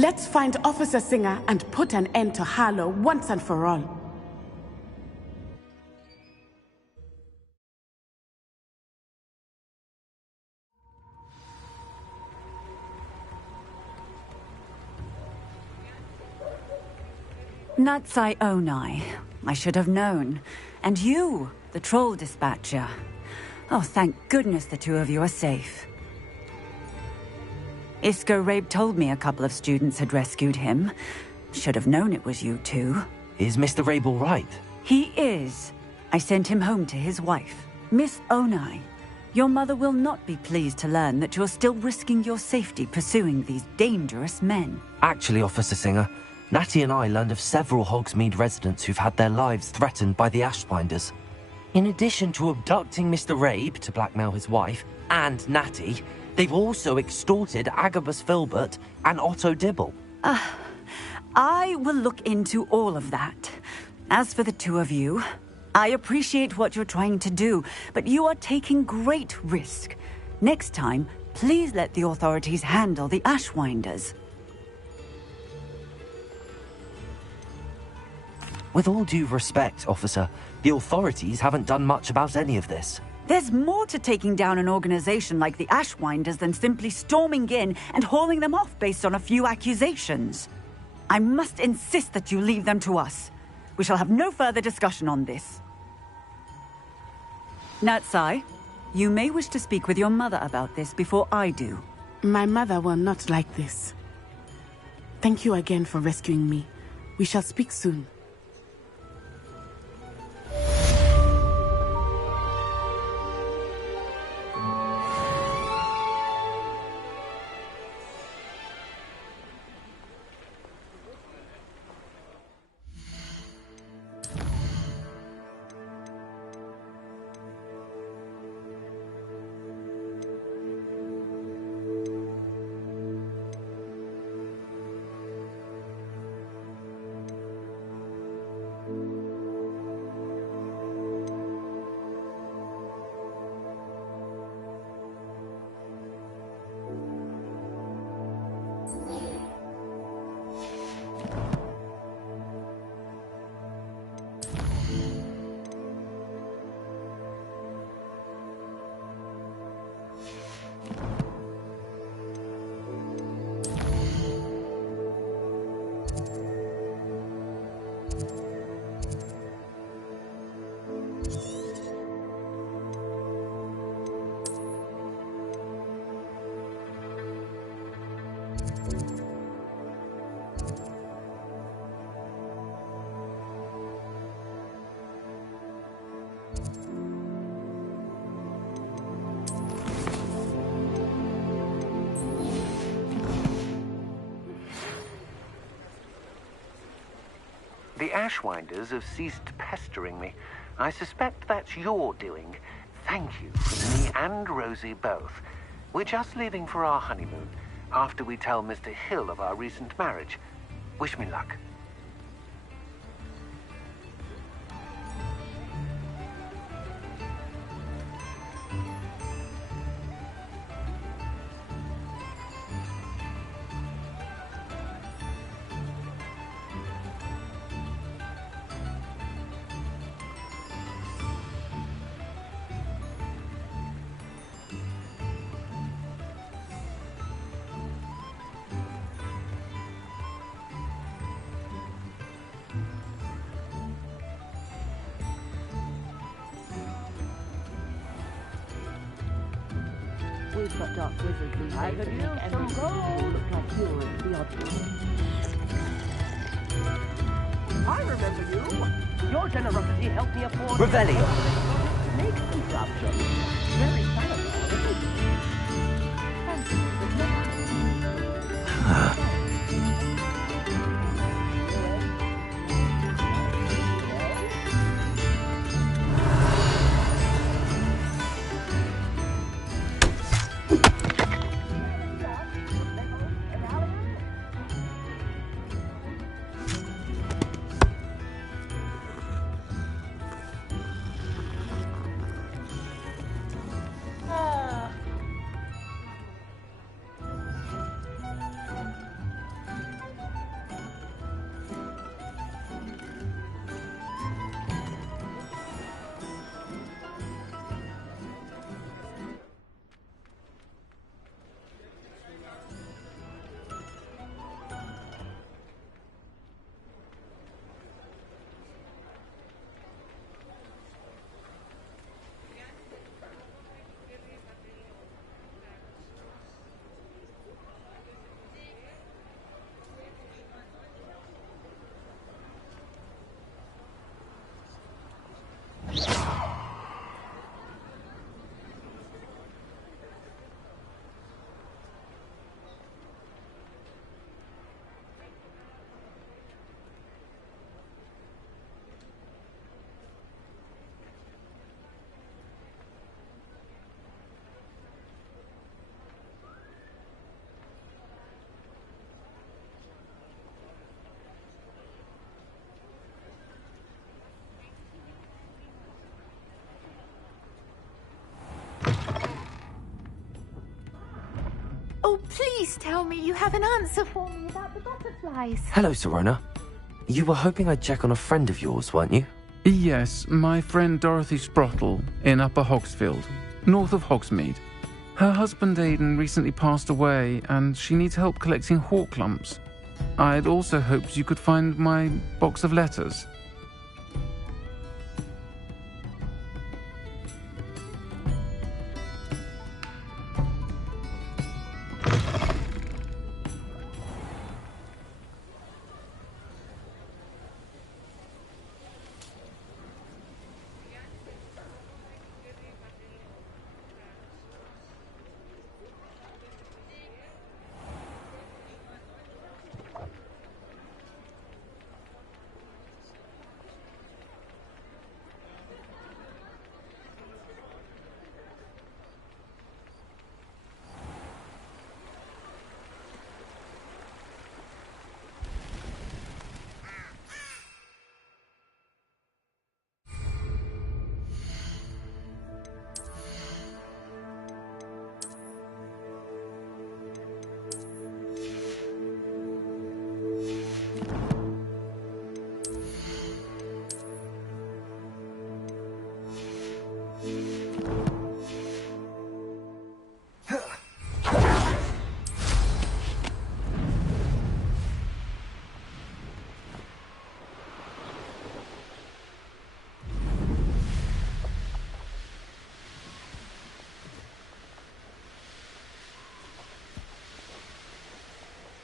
Let's find Officer Singer and put an end to Harlow once and for all. Natsai Onai. I should have known. And you, the troll dispatcher. Oh, thank goodness the two of you are safe. Isco Rabe told me a couple of students had rescued him. Should have known it was you two. Is Mr. Rabe all right? He is. I sent him home to his wife. Miss Onai, your mother will not be pleased to learn that you're still risking your safety pursuing these dangerous men. Actually, Officer Singer, Natty and I learned of several Hogsmeade residents who've had their lives threatened by the Ashbinders. In addition to abducting Mr. Rabe to blackmail his wife and Natty, they've also extorted Agabus Filbert and Otto Dibble. I will look into all of that. As for the two of you, I appreciate what you're trying to do, but you are taking great risk. Next time, please let the authorities handle the Ashwinders. With all due respect, officer, the authorities haven't done much about any of this. There's more to taking down an organization like the Ashwinders than simply storming in and hauling them off based on a few accusations. I must insist that you leave them to us. We shall have no further discussion on this. Natsai, you may wish to speak with your mother about this before I do. My mother will not like this. Thank you again for rescuing me. We shall speak soon. The Ashwinders have ceased pestering me. I suspect that's your doing. Thank you from me and Rosie both. We're just leaving for our honeymoon, after we tell Mr. Hill of our recent marriage. Wish me luck. We've got dark wizards these days that make everything look like you're in the odd one. I remember you. Your generosity helped me afford... Revelio. Make interruption. Very salutary. Thank you, Please tell me you have an answer for me about the butterflies. Hello, Serona. You were hoping I'd check on a friend of yours, weren't you? Yes, my friend Dorothy Sprottle in Upper Hogsfield, north of Hogsmeade. Her husband Aidan recently passed away, and she needs help collecting hawk lumps. I'd also hoped you could find my box of letters.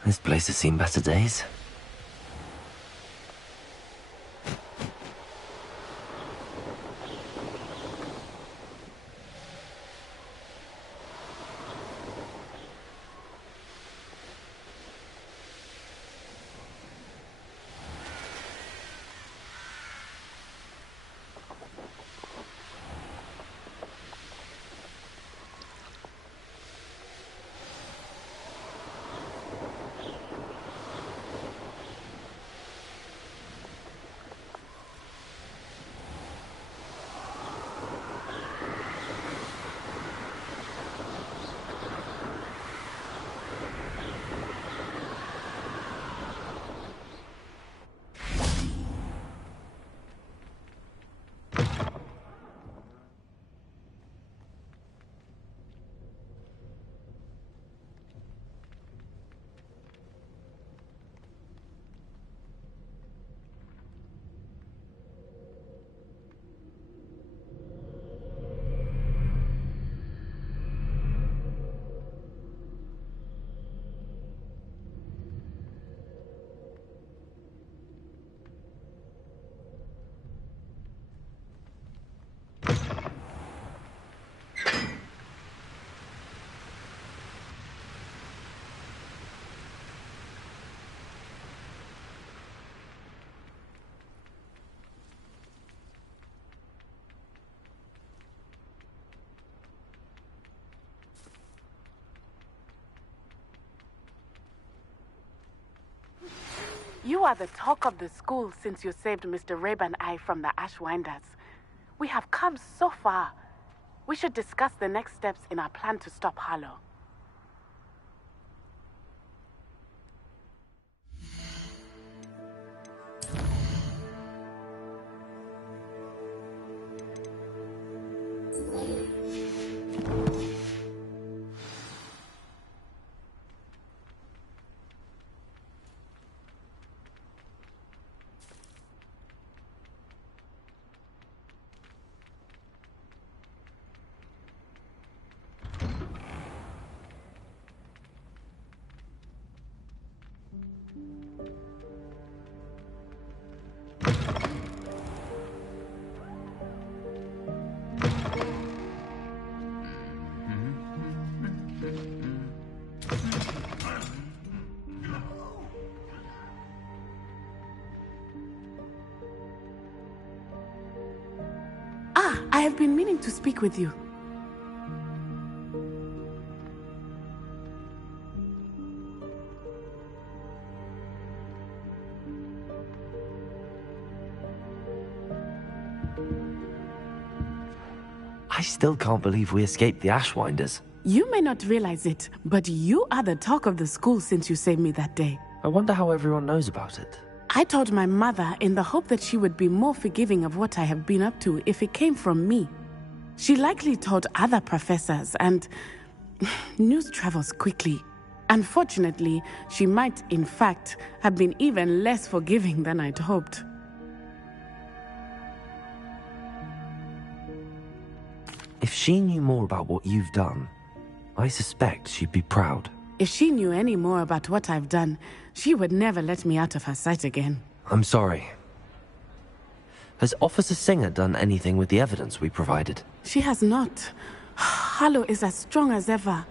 This place has seen better days. You are the talk of the school since you saved Mr. Rabe and I from the Ashwinders. We have come so far. We should discuss the next steps in our plan to stop Harlow. I have been meaning to speak with you. I still can't believe we escaped the Ashwinders. You may not realize it, but you are the talk of the school since you saved me that day. I wonder how everyone knows about it. I told my mother in the hope that she would be more forgiving of what I have been up to if it came from me. She likely told other professors, and news travels quickly. Unfortunately, she might, in fact, have been even less forgiving than I'd hoped. If she knew more about what you've done, I suspect she'd be proud. If she knew any more about what I've done, she would never let me out of her sight again. I'm sorry. Has Officer Singer done anything with the evidence we provided? She has not. Harlow is as strong as ever.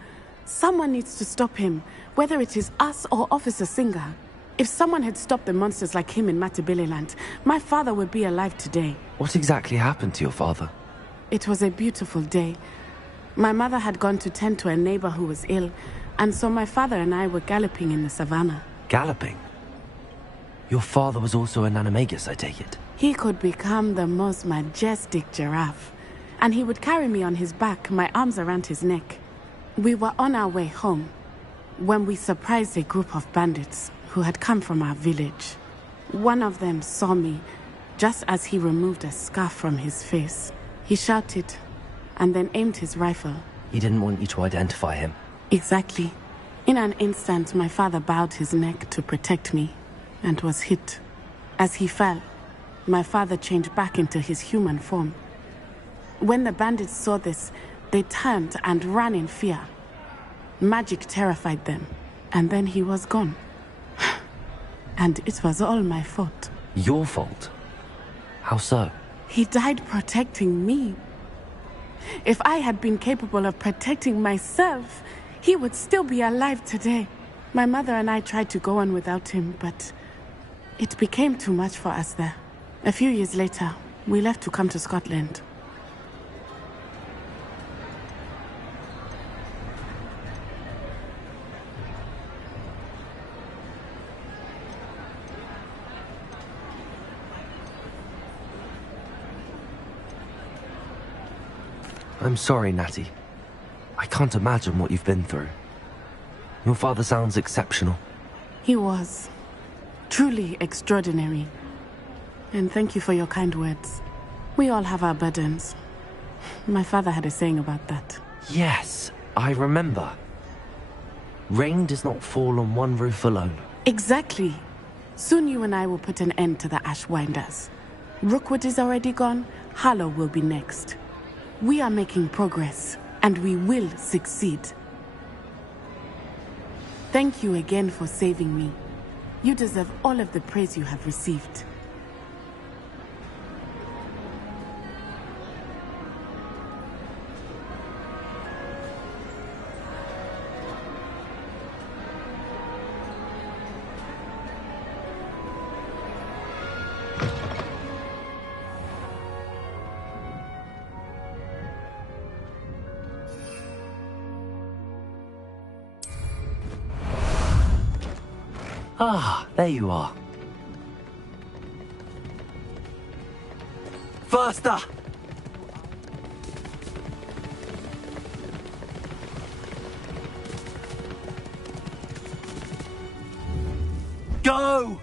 Someone needs to stop him, whether it is us or Officer Singer. If someone had stopped the monsters like him in Matabeleland, my father would be alive today. What exactly happened to your father? It was a beautiful day. My mother had gone to tend to a neighbor who was ill, and so my father and I were galloping in the savannah. Galloping? Your father was also an animagus, I take it? He could become the most majestic giraffe, and he would carry me on his back, my arms around his neck. We were on our way home when we surprised a group of bandits who had come from our village. One of them saw me just as he removed a scarf from his face. He shouted and then aimed his rifle. He didn't want you to identify him. Exactly. In an instant, my father bowed his neck to protect me and was hit. As he fell, my father changed back into his human form. When the bandits saw this, they turned and ran in fear. Magic terrified them, and then he was gone. And it was all my fault. Your fault? How so? He died protecting me. If I had been capable of protecting myself, he would still be alive today. My mother and I tried to go on without him, but it became too much for us there. A few years later, we left to come to Scotland. I'm sorry, Natty. I can't imagine what you've been through. Your father sounds exceptional. He was. Truly extraordinary. And thank you for your kind words. We all have our burdens. My father had a saying about that. Yes, I remember. Rain does not fall on one roof alone. Exactly. Soon you and I will put an end to the Ashwinders. Rookwood is already gone. Harlow will be next. We are making progress, and we will succeed. Thank you again for saving me. You deserve all of the praise you have received. Ah, there you are. Faster! Go!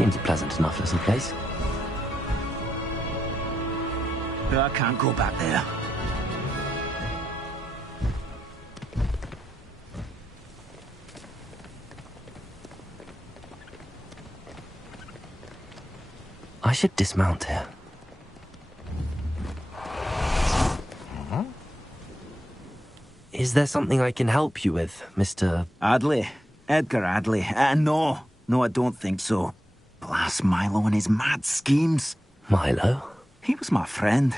Seems a pleasant enough little place. I can't go back there. I should dismount here. Is there something I can help you with, Mr. Adley? Edgar Adley? No, I don't think so. Blast Milo and his mad schemes. Milo? He was my friend.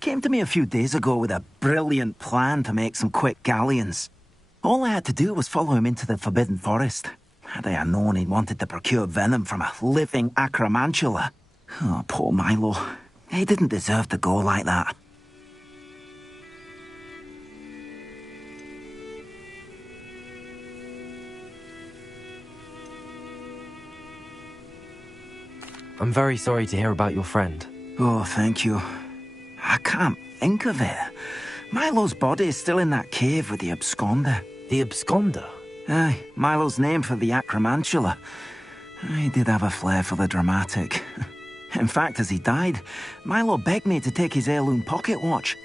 Came to me a few days ago with a brilliant plan to make some quick galleons. All I had to do was follow him into the Forbidden Forest. Had I known he wanted to procure venom from a living acromantula. Oh, poor Milo. He didn't deserve to go like that. I'm very sorry to hear about your friend. Oh, thank you. I can't think of it. Milo's body is still in that cave with the absconder. The absconder? Aye, Milo's name for the acromantula. He did have a flair for the dramatic. In fact, as he died, Milo begged me to take his heirloom pocket watch,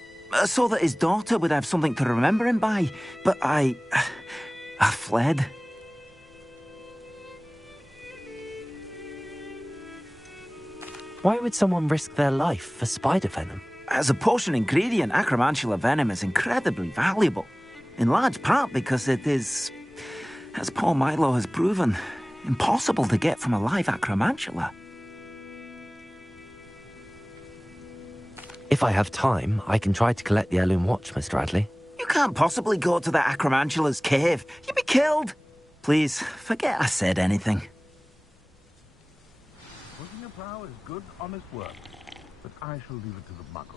so that his daughter would have something to remember him by. But I fled. Why would someone risk their life for spider venom? As a potion ingredient, acromantula venom is incredibly valuable. In large part because it is, as poor Milo has proven, impossible to get from a live acromantula. If I have time, I can try to collect the heirloom watch, Mr. Adley. You can't possibly go to the acromantula's cave. You'd be killed. Please, forget I said anything. Putting your brow is good, honest work, but I shall leave it to the muggles.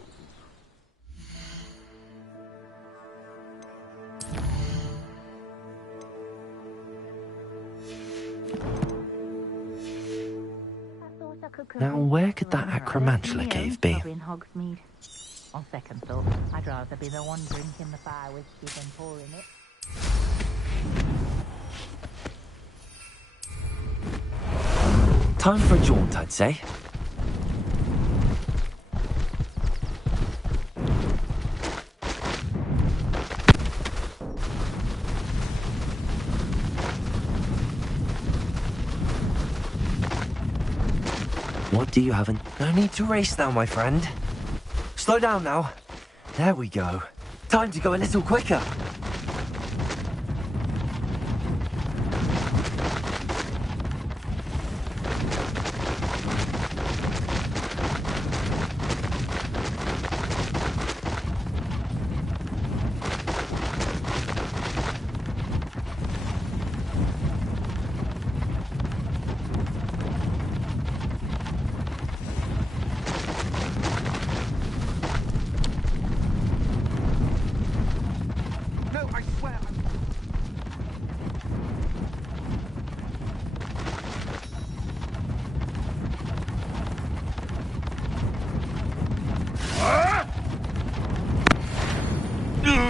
Now, where could that acromantula cave be? On second thought, I'd rather be the one drinking the fire whiskey than pouring it. Time for a jaunt, I'd say. What do you have in... No need to race now, my friend. Slow down now. There we go. Time to go a little quicker.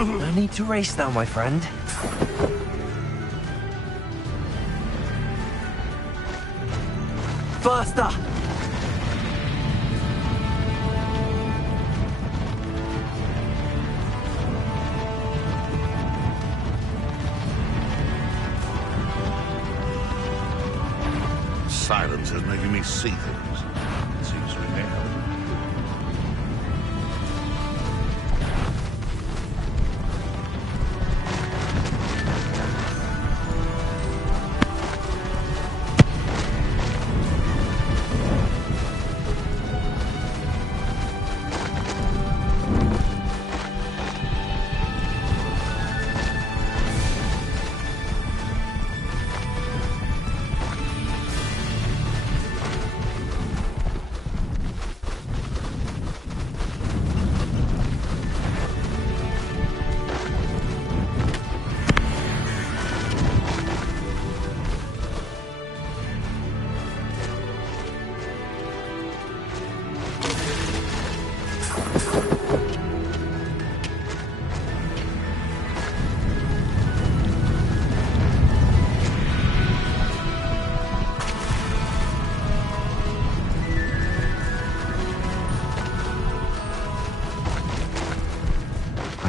No need to race now, my friend. Faster! Silence is making me see things. It seems we may have it.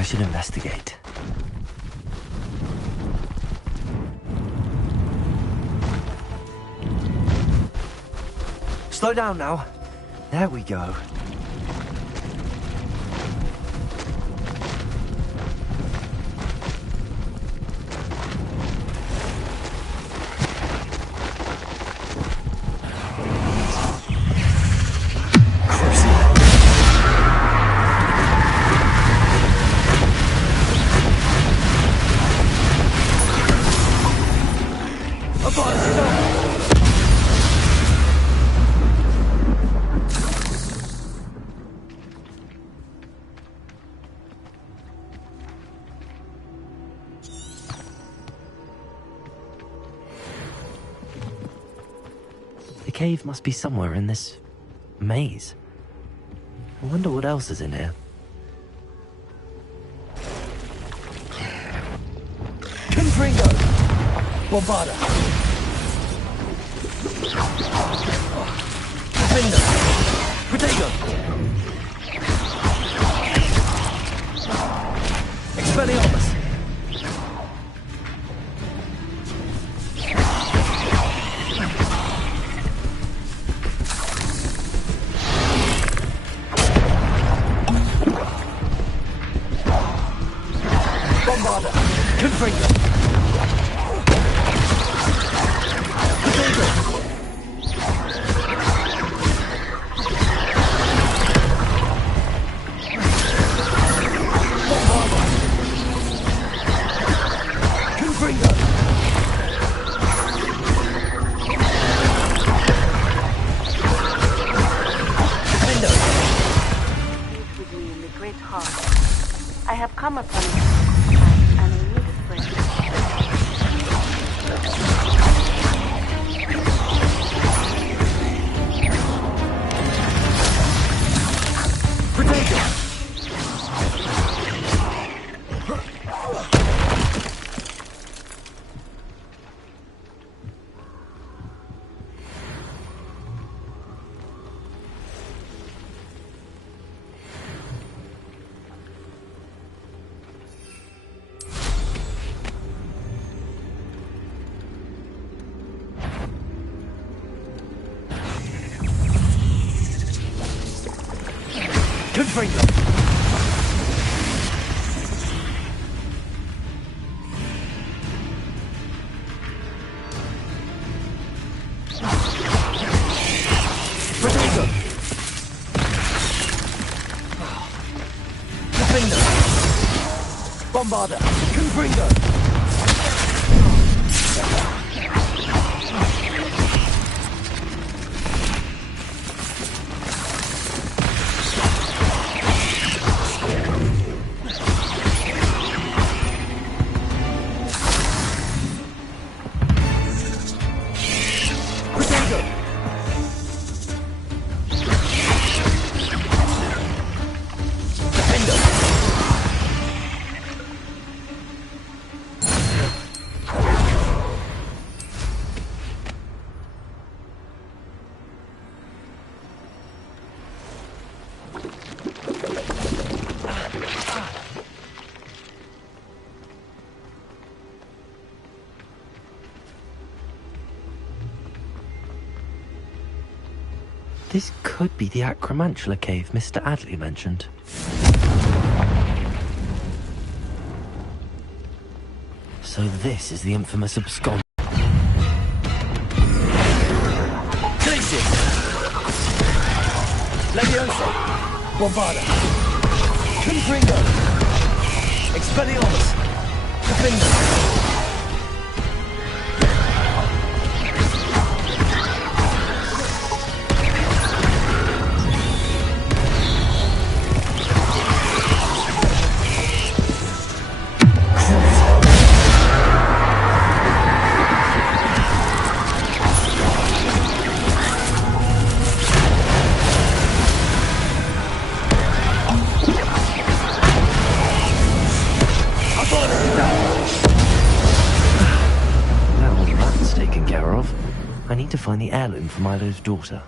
I should investigate. Slow down now. There we go. The cave must be somewhere in this maze. I wonder what else is in here. Confringo! Bombarda! Defender! Protego! Expelliarmus! Bombarda! Confringo! I have come upon it, and I need a friend. Confringo! Protego! Defender! Bombarda! Confringo! This could be the Acromantula cave Mr. Adley mentioned. So this is the infamous abscond. Glacius! Leviosa! Bombarda! Confringo! Expelliarmus! Defender! I need to find the heirloom for Milo's daughter.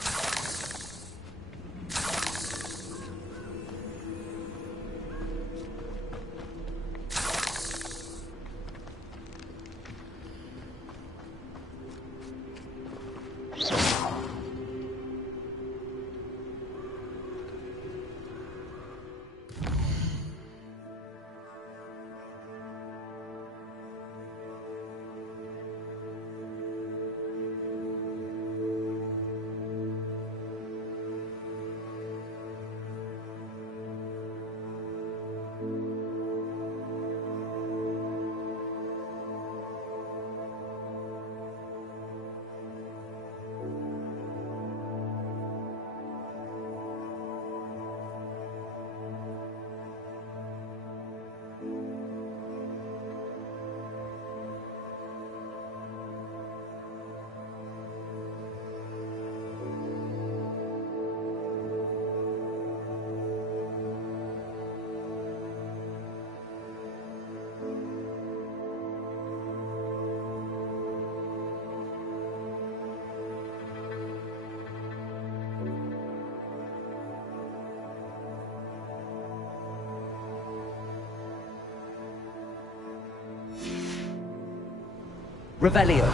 Revelio.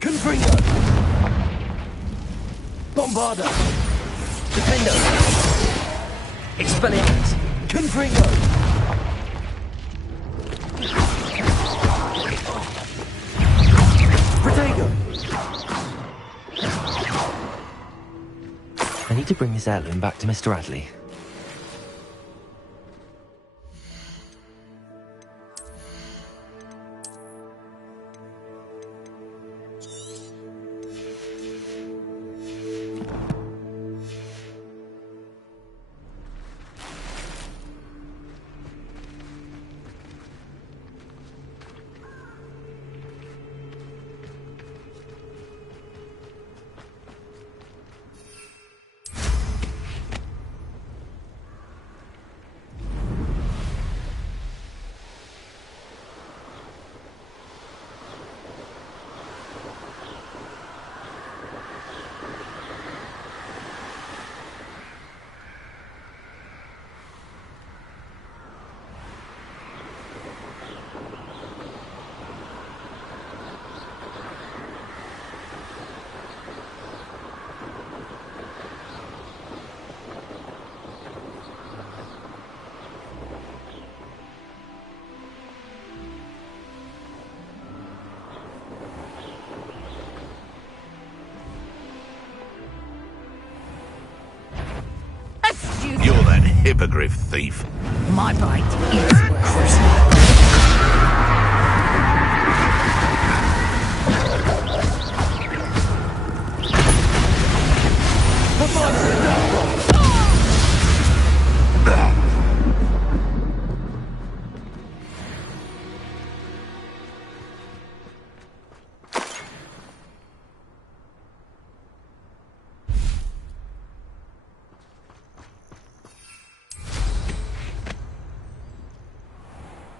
Confringo. Bombarda. Defendo. Expelliarmus. Confringo. Protego. I need to bring this heirloom back to Mr. Adley. You're that hippogriff thief. My bite is worse.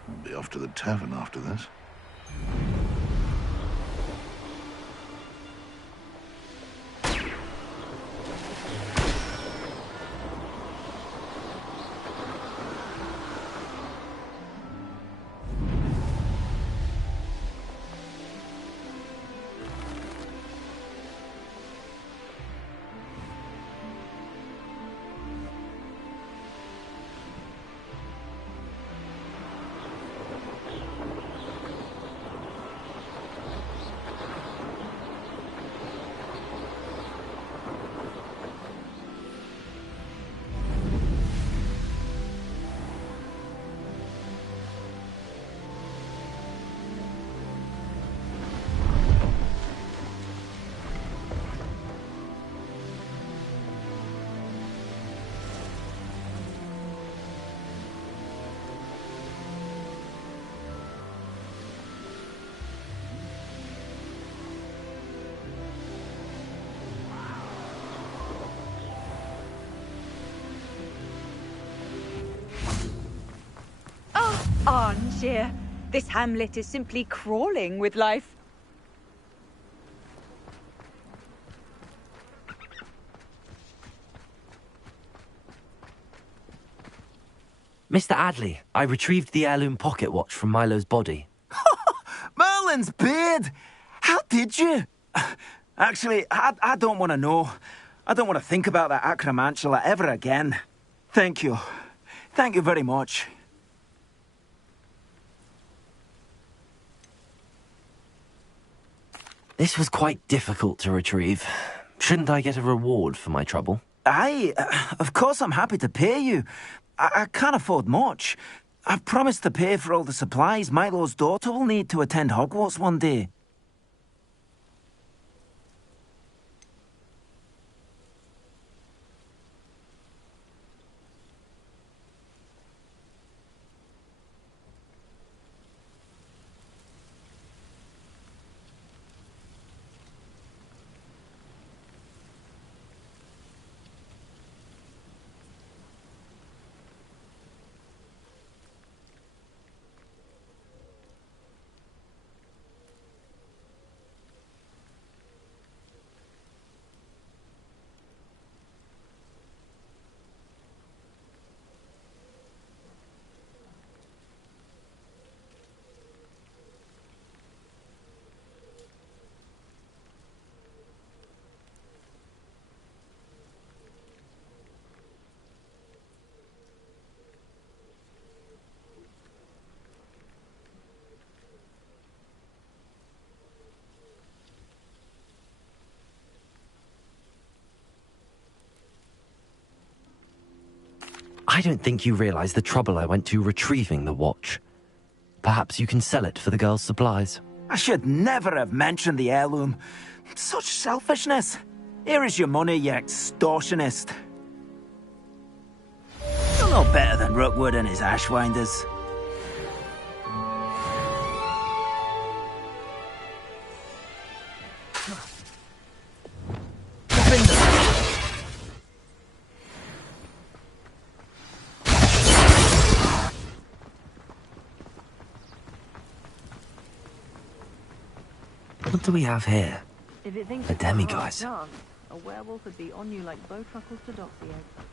I'll be off to the tavern after this. Armchair. This hamlet is simply crawling with life. Mr. Adley, I retrieved the heirloom pocket watch from Milo's body. Merlin's beard! How did you? Actually, I don't want to know. I don't want to think about that acromantula ever again. Thank you. Thank you very much. This was quite difficult to retrieve. Shouldn't I get a reward for my trouble? Of course I'm happy to pay you. I can't afford much. I've promised to pay for all the supplies Milo's daughter will need to attend Hogwarts one day. I don't think you realize the trouble I went to retrieving the watch. Perhaps you can sell it for the girl's supplies. I should never have mentioned the heirloom. Such selfishness. Here is your money, you extortionist. You're no better than Rookwood and his ashwinders. What do we have here? If it thinks A it's got demiguise. done, a werewolf would be on you like Bowtruckles to Doxy eggs.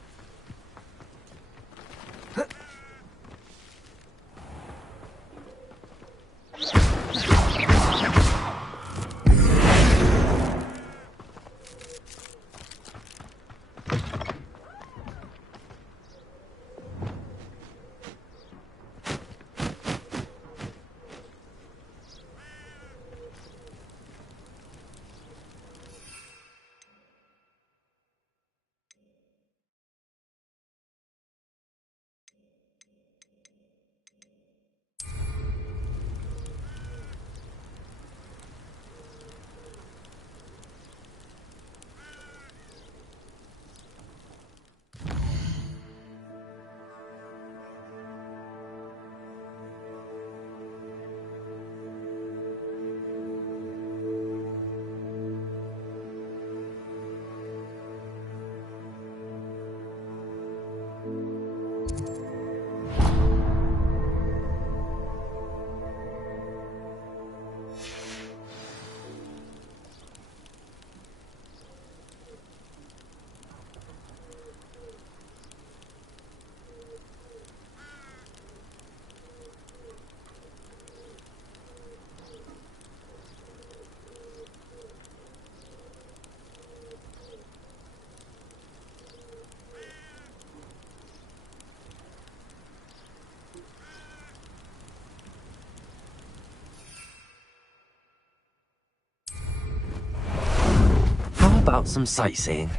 How about some sightseeing?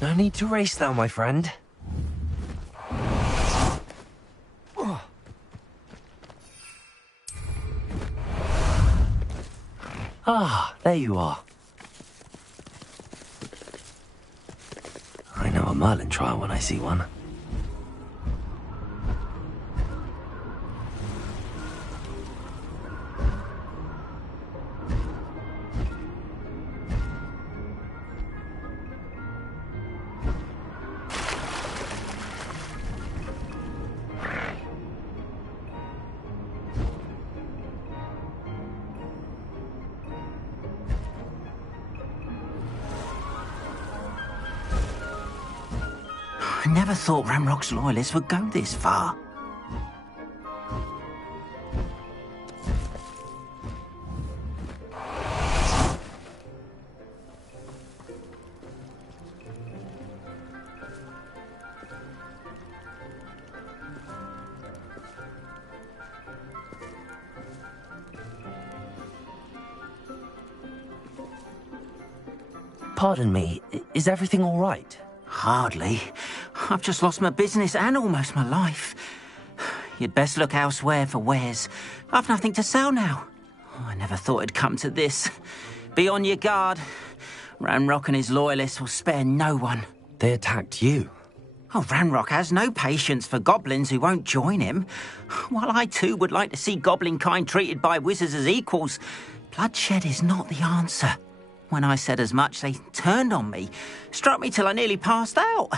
No need to race now, my friend. Ah, there you are. I know a Merlin trial when I see one. I never thought Ramrock's loyalists would go this far. Pardon me, is everything all right? Hardly. I've just lost my business and almost my life. You'd best look elsewhere for wares. I've nothing to sell now. I never thought it'd come to this. Be on your guard. Ranrock and his loyalists will spare no one. They attacked you? Oh, Ranrock has no patience for goblins who won't join him. While I too would like to see goblin kind treated by wizards as equals, bloodshed is not the answer. When I said as much, they turned on me, struck me till I nearly passed out.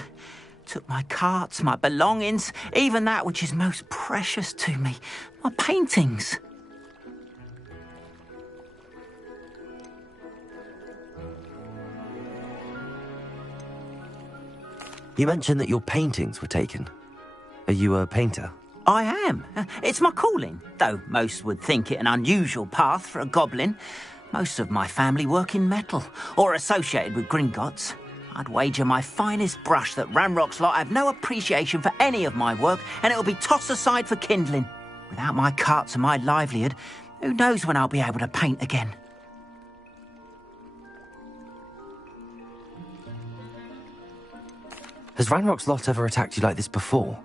Took my carts, my belongings, even that which is most precious to me, my paintings. You mentioned that your paintings were taken. Are you a painter? I am. It's my calling, though most would think it an unusual path for a goblin. Most of my family work in metal, or associated with Gringotts. I'd wager my finest brush that Ranrock's lot have no appreciation for any of my work, and it'll be tossed aside for kindling. Without my carts and my livelihood, who knows when I'll be able to paint again? Has Ranrock's lot ever attacked you like this before?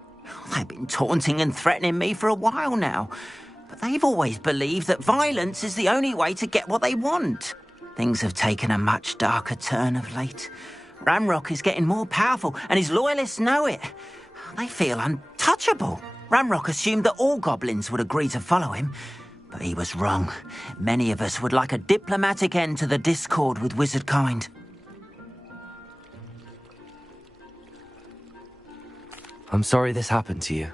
They've been taunting and threatening me for a while now. But they've always believed that violence is the only way to get what they want. Things have taken a much darker turn of late. Ranrock is getting more powerful, and his loyalists know it. They feel untouchable. Ranrock assumed that all goblins would agree to follow him, but he was wrong. Many of us would like a diplomatic end to the discord with wizard kind. I'm sorry this happened to you.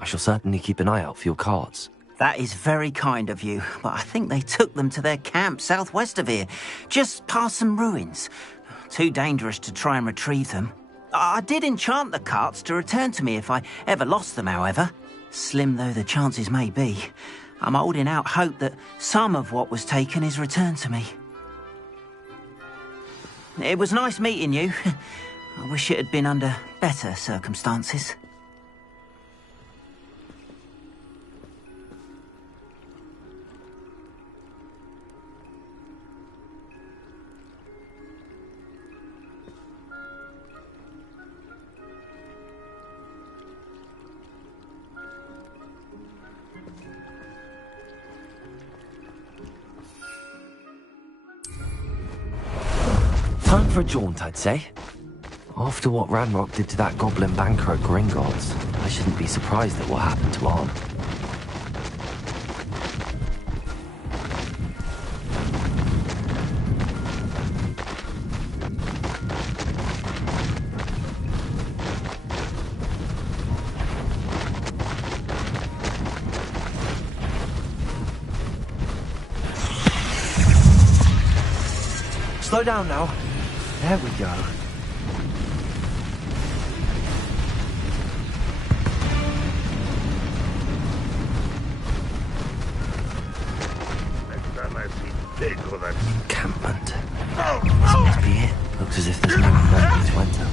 I shall certainly keep an eye out for your carts. That is very kind of you, but I think they took them to their camp southwest of here, just past some ruins. Too dangerous to try and retrieve them. I did enchant the carts to return to me if I ever lost them, however. Slim though the chances may be, I'm holding out hope that some of what was taken is returned to me. It was nice meeting you. I wish it had been under better circumstances. Time for a jaunt, I'd say. After what Ranrock did to that goblin banker at Gringotts, I shouldn't be surprised at what happened to Arn. Slow down now. There we go. Encampment. This must be it. Looks as if there's no way to enter.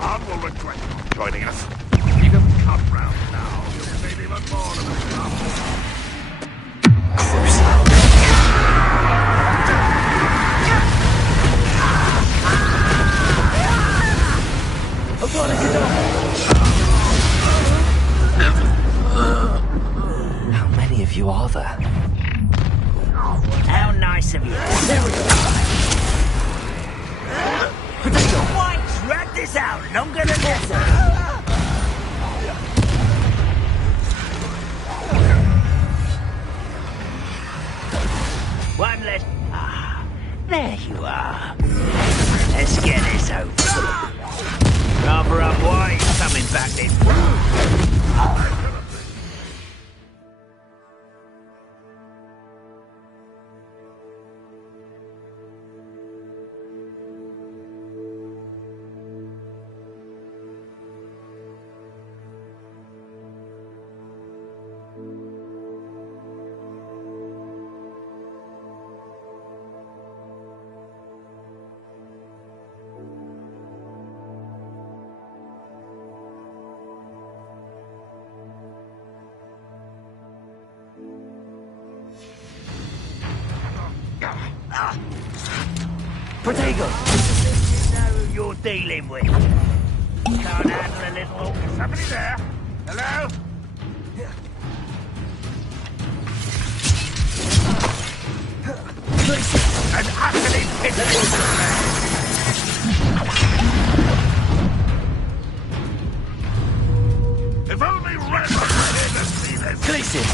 I will regret not joining us. You can come round now. You'll save even more of it. How many of you are there? How nice of you. Why drag this out longer than necessary? One less. Ah, there you are. Let's get this over. Rather unwise coming back this way. Protego! You know who you're dealing with. Can't handle a little. Somebody there? Hello? An utterly pitiful If only Red was here to see this. Gleason!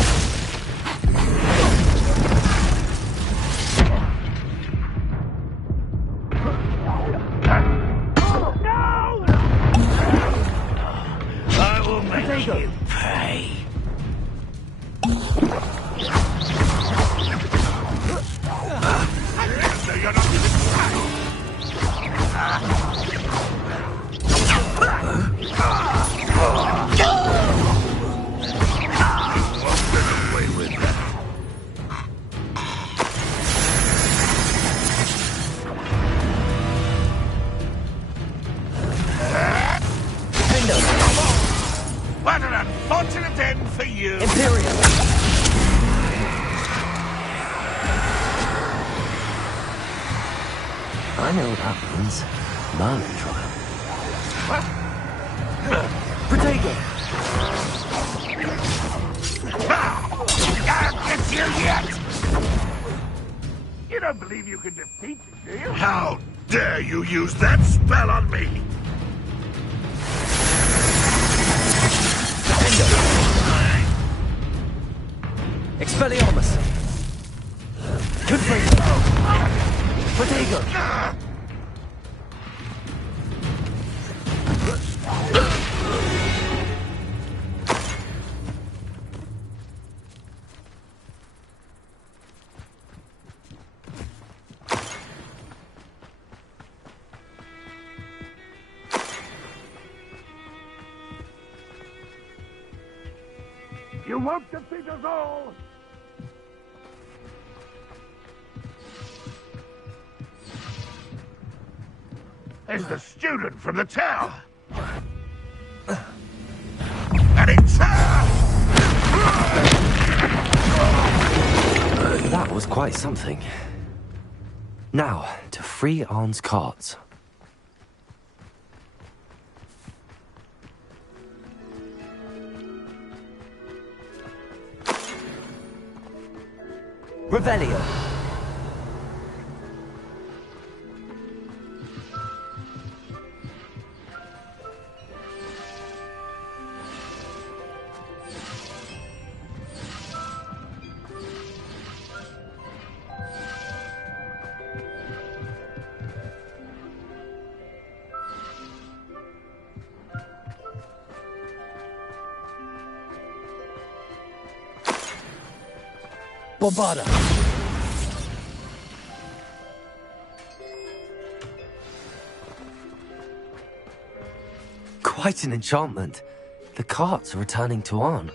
you pray. You're not you! Imperium! I know what that means. Merlin trial. Protego! I'll get you yet! You don't believe you can defeat me, do you? How dare you use that spell on me! Expelliarmus! Confringo! Protego! You won't defeat us all! There's the student from the tower! And it's That was quite something. Now, to free Arn's carts. Revelio! Bombarda! Quite an enchantment. The carts are returning to Arn.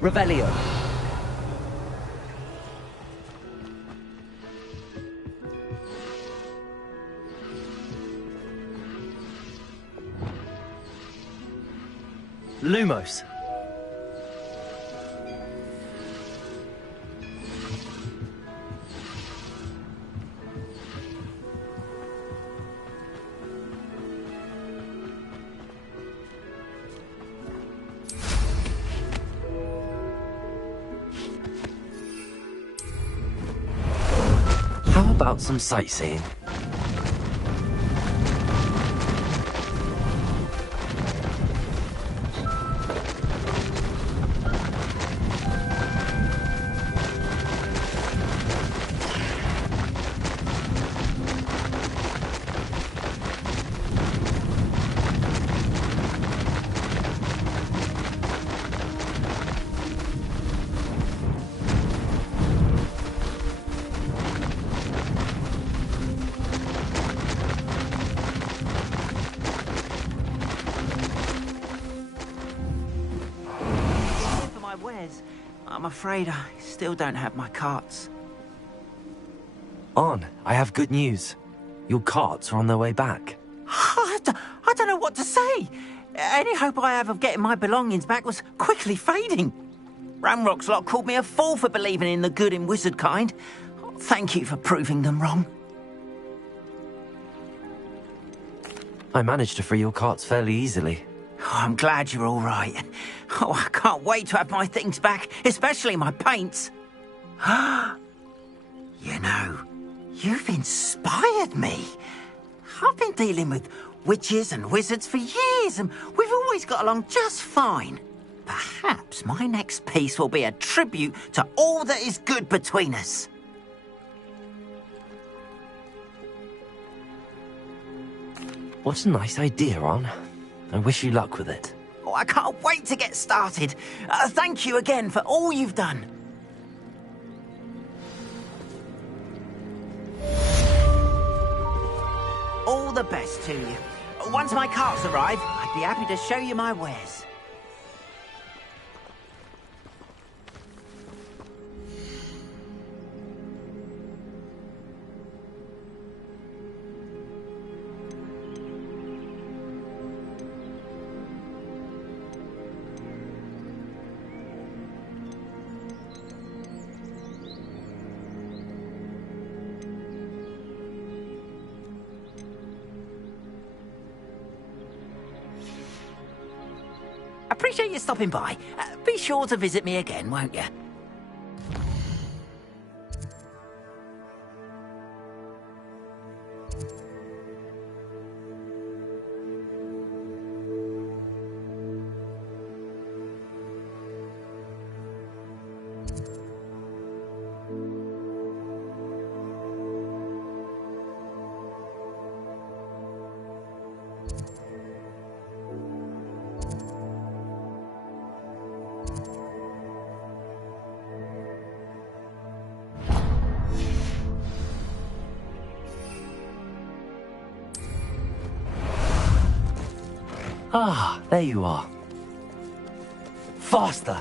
Revelio. Lumos. How about some sightseeing? For my wares, I'm afraid I still don't have my carts. On, I have good news. Your carts are on their way back. I don't know what to say. Any hope I have of getting my belongings back was quickly fading. Ramrock's lot called me a fool for believing in the good in wizard kind. Thank you for proving them wrong. I managed to free your carts fairly easily. Oh, I'm glad you're all right. Oh, I can't wait to have my things back, especially my paints. You know, you've inspired me. I've been dealing with witches and wizards for years, and we've always got along just fine. Perhaps my next piece will be a tribute to all that is good between us. What a nice idea, On. I wish you luck with it. Oh, I can't wait to get started. Thank you again for all you've done. All the best to you. Once my carts arrive, I'd be happy to show you my wares. Appreciate you stopping by. Be sure to visit me again, won't you? Ah, there you are. Faster!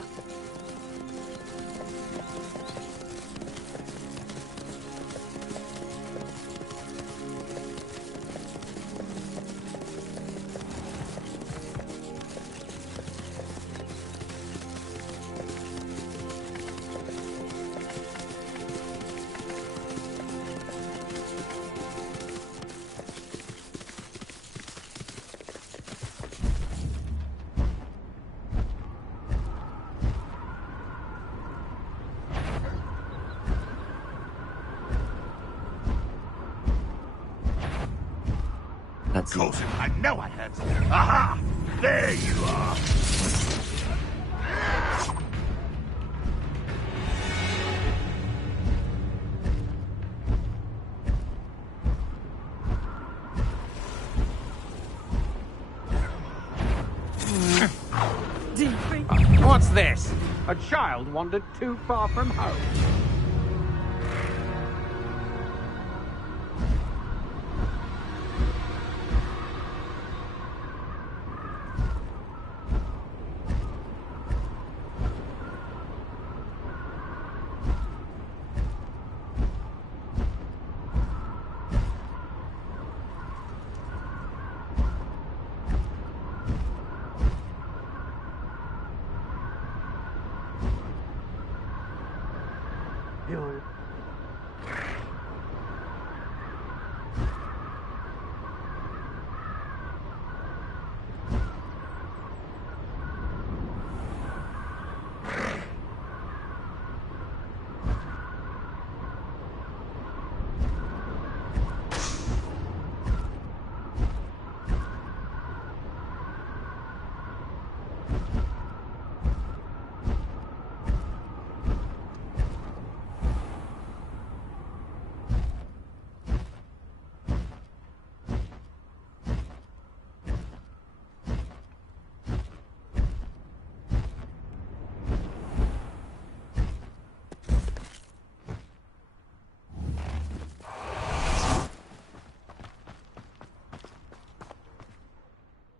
Coulson, I know I heard something. Aha! There you are. What's this? A child wandered too far from home.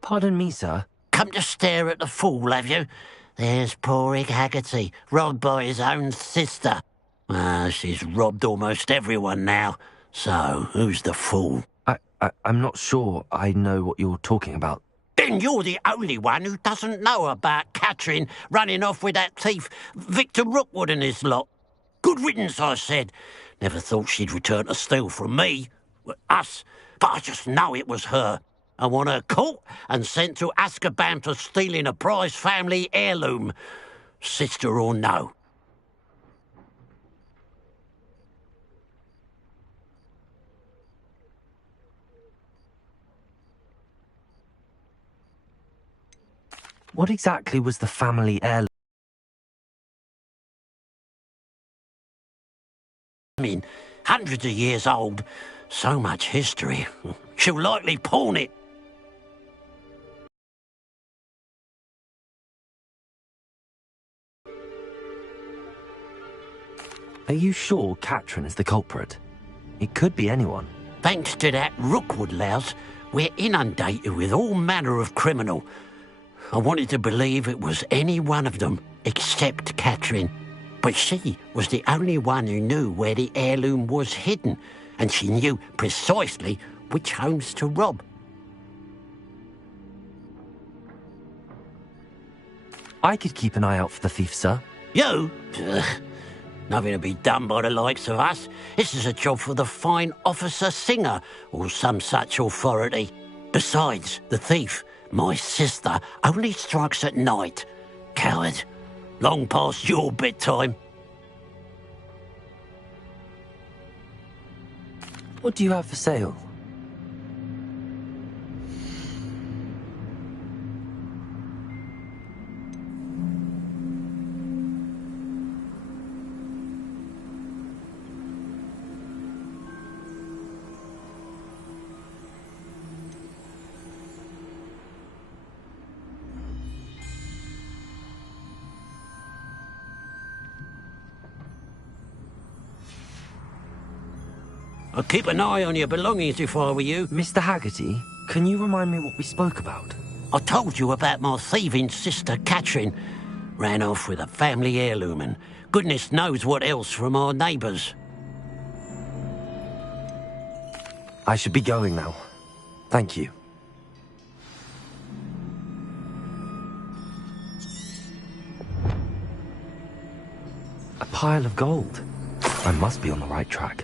Pardon me, sir. Come to stare at the fool, have you? There's poor Ig Haggerty, robbed by his own sister. She's robbed almost everyone now. So, who's the fool? I'm not sure I know what you're talking about. Then you're the only one who doesn't know about Catherine running off with that thief, Victor Rookwood and his lot. Good riddance, I said. Never thought she'd return to steal from me. Us. But I just know it was her. I want her caught and sent to Azkaban for stealing a prize family heirloom. Sister or no. What exactly was the family heirloom? I mean, hundreds of years old. So much history. She'll likely pawn it. Are you sure Catherine is the culprit? It could be anyone. Thanks to that Rookwood louse, we're inundated with all manner of criminal. I wanted to believe it was any one of them, except Catherine. But she was the only one who knew where the heirloom was hidden, and she knew precisely which homes to rob. I could keep an eye out for the thief, sir. You? Nothing to be done by the likes of us. This is a job for the fine officer Singer, or some such authority. Besides, the thief, my sister, only strikes at night. Coward. Long past your bedtime. What do you have for sale? I'd keep an eye on your belongings if I were you. Mr. Haggerty, can you remind me what we spoke about? I told you about my thieving sister, Catherine. Ran off with a family heirloom and goodness knows what else from our neighbours. I should be going now. Thank you. A pile of gold. I must be on the right track.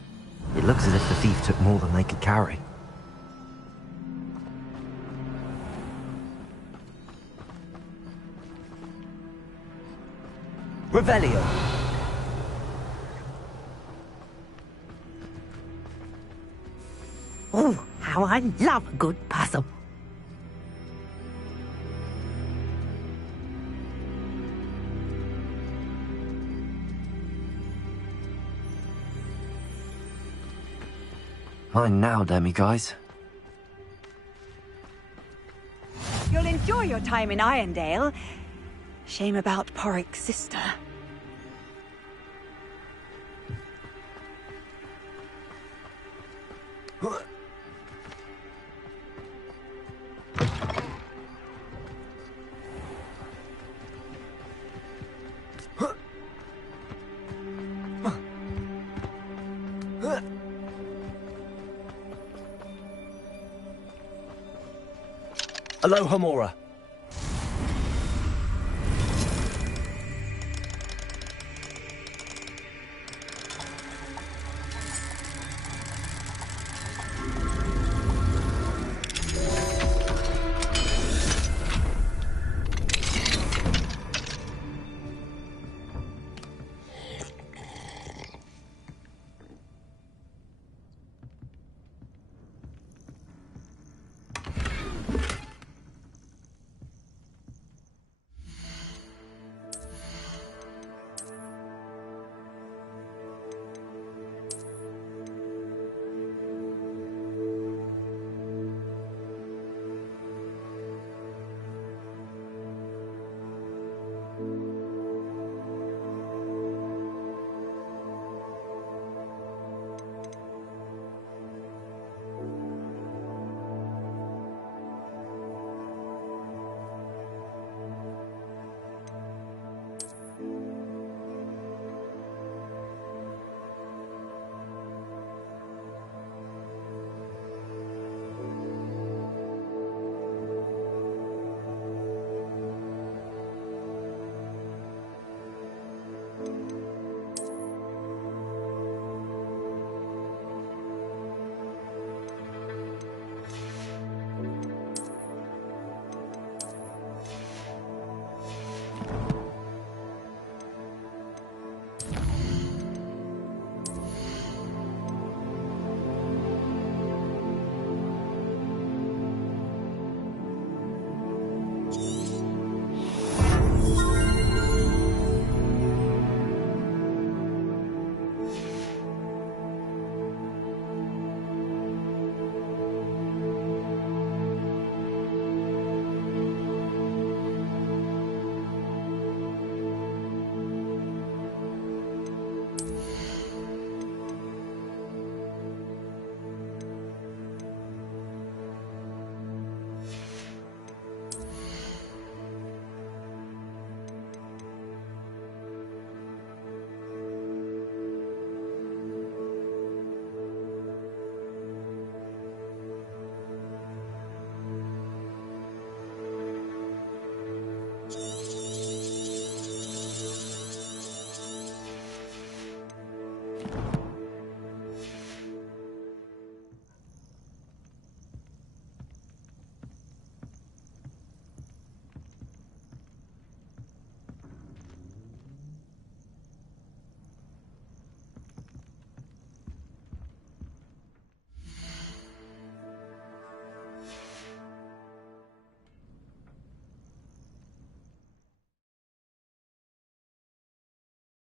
It looks as if the thief took more than they could carry. Revelio. Oh, how I love a good puzzle. Mine now, demi-guys. You'll enjoy your time in Irondale. Shame about Porrick's sister. Aloha Mora.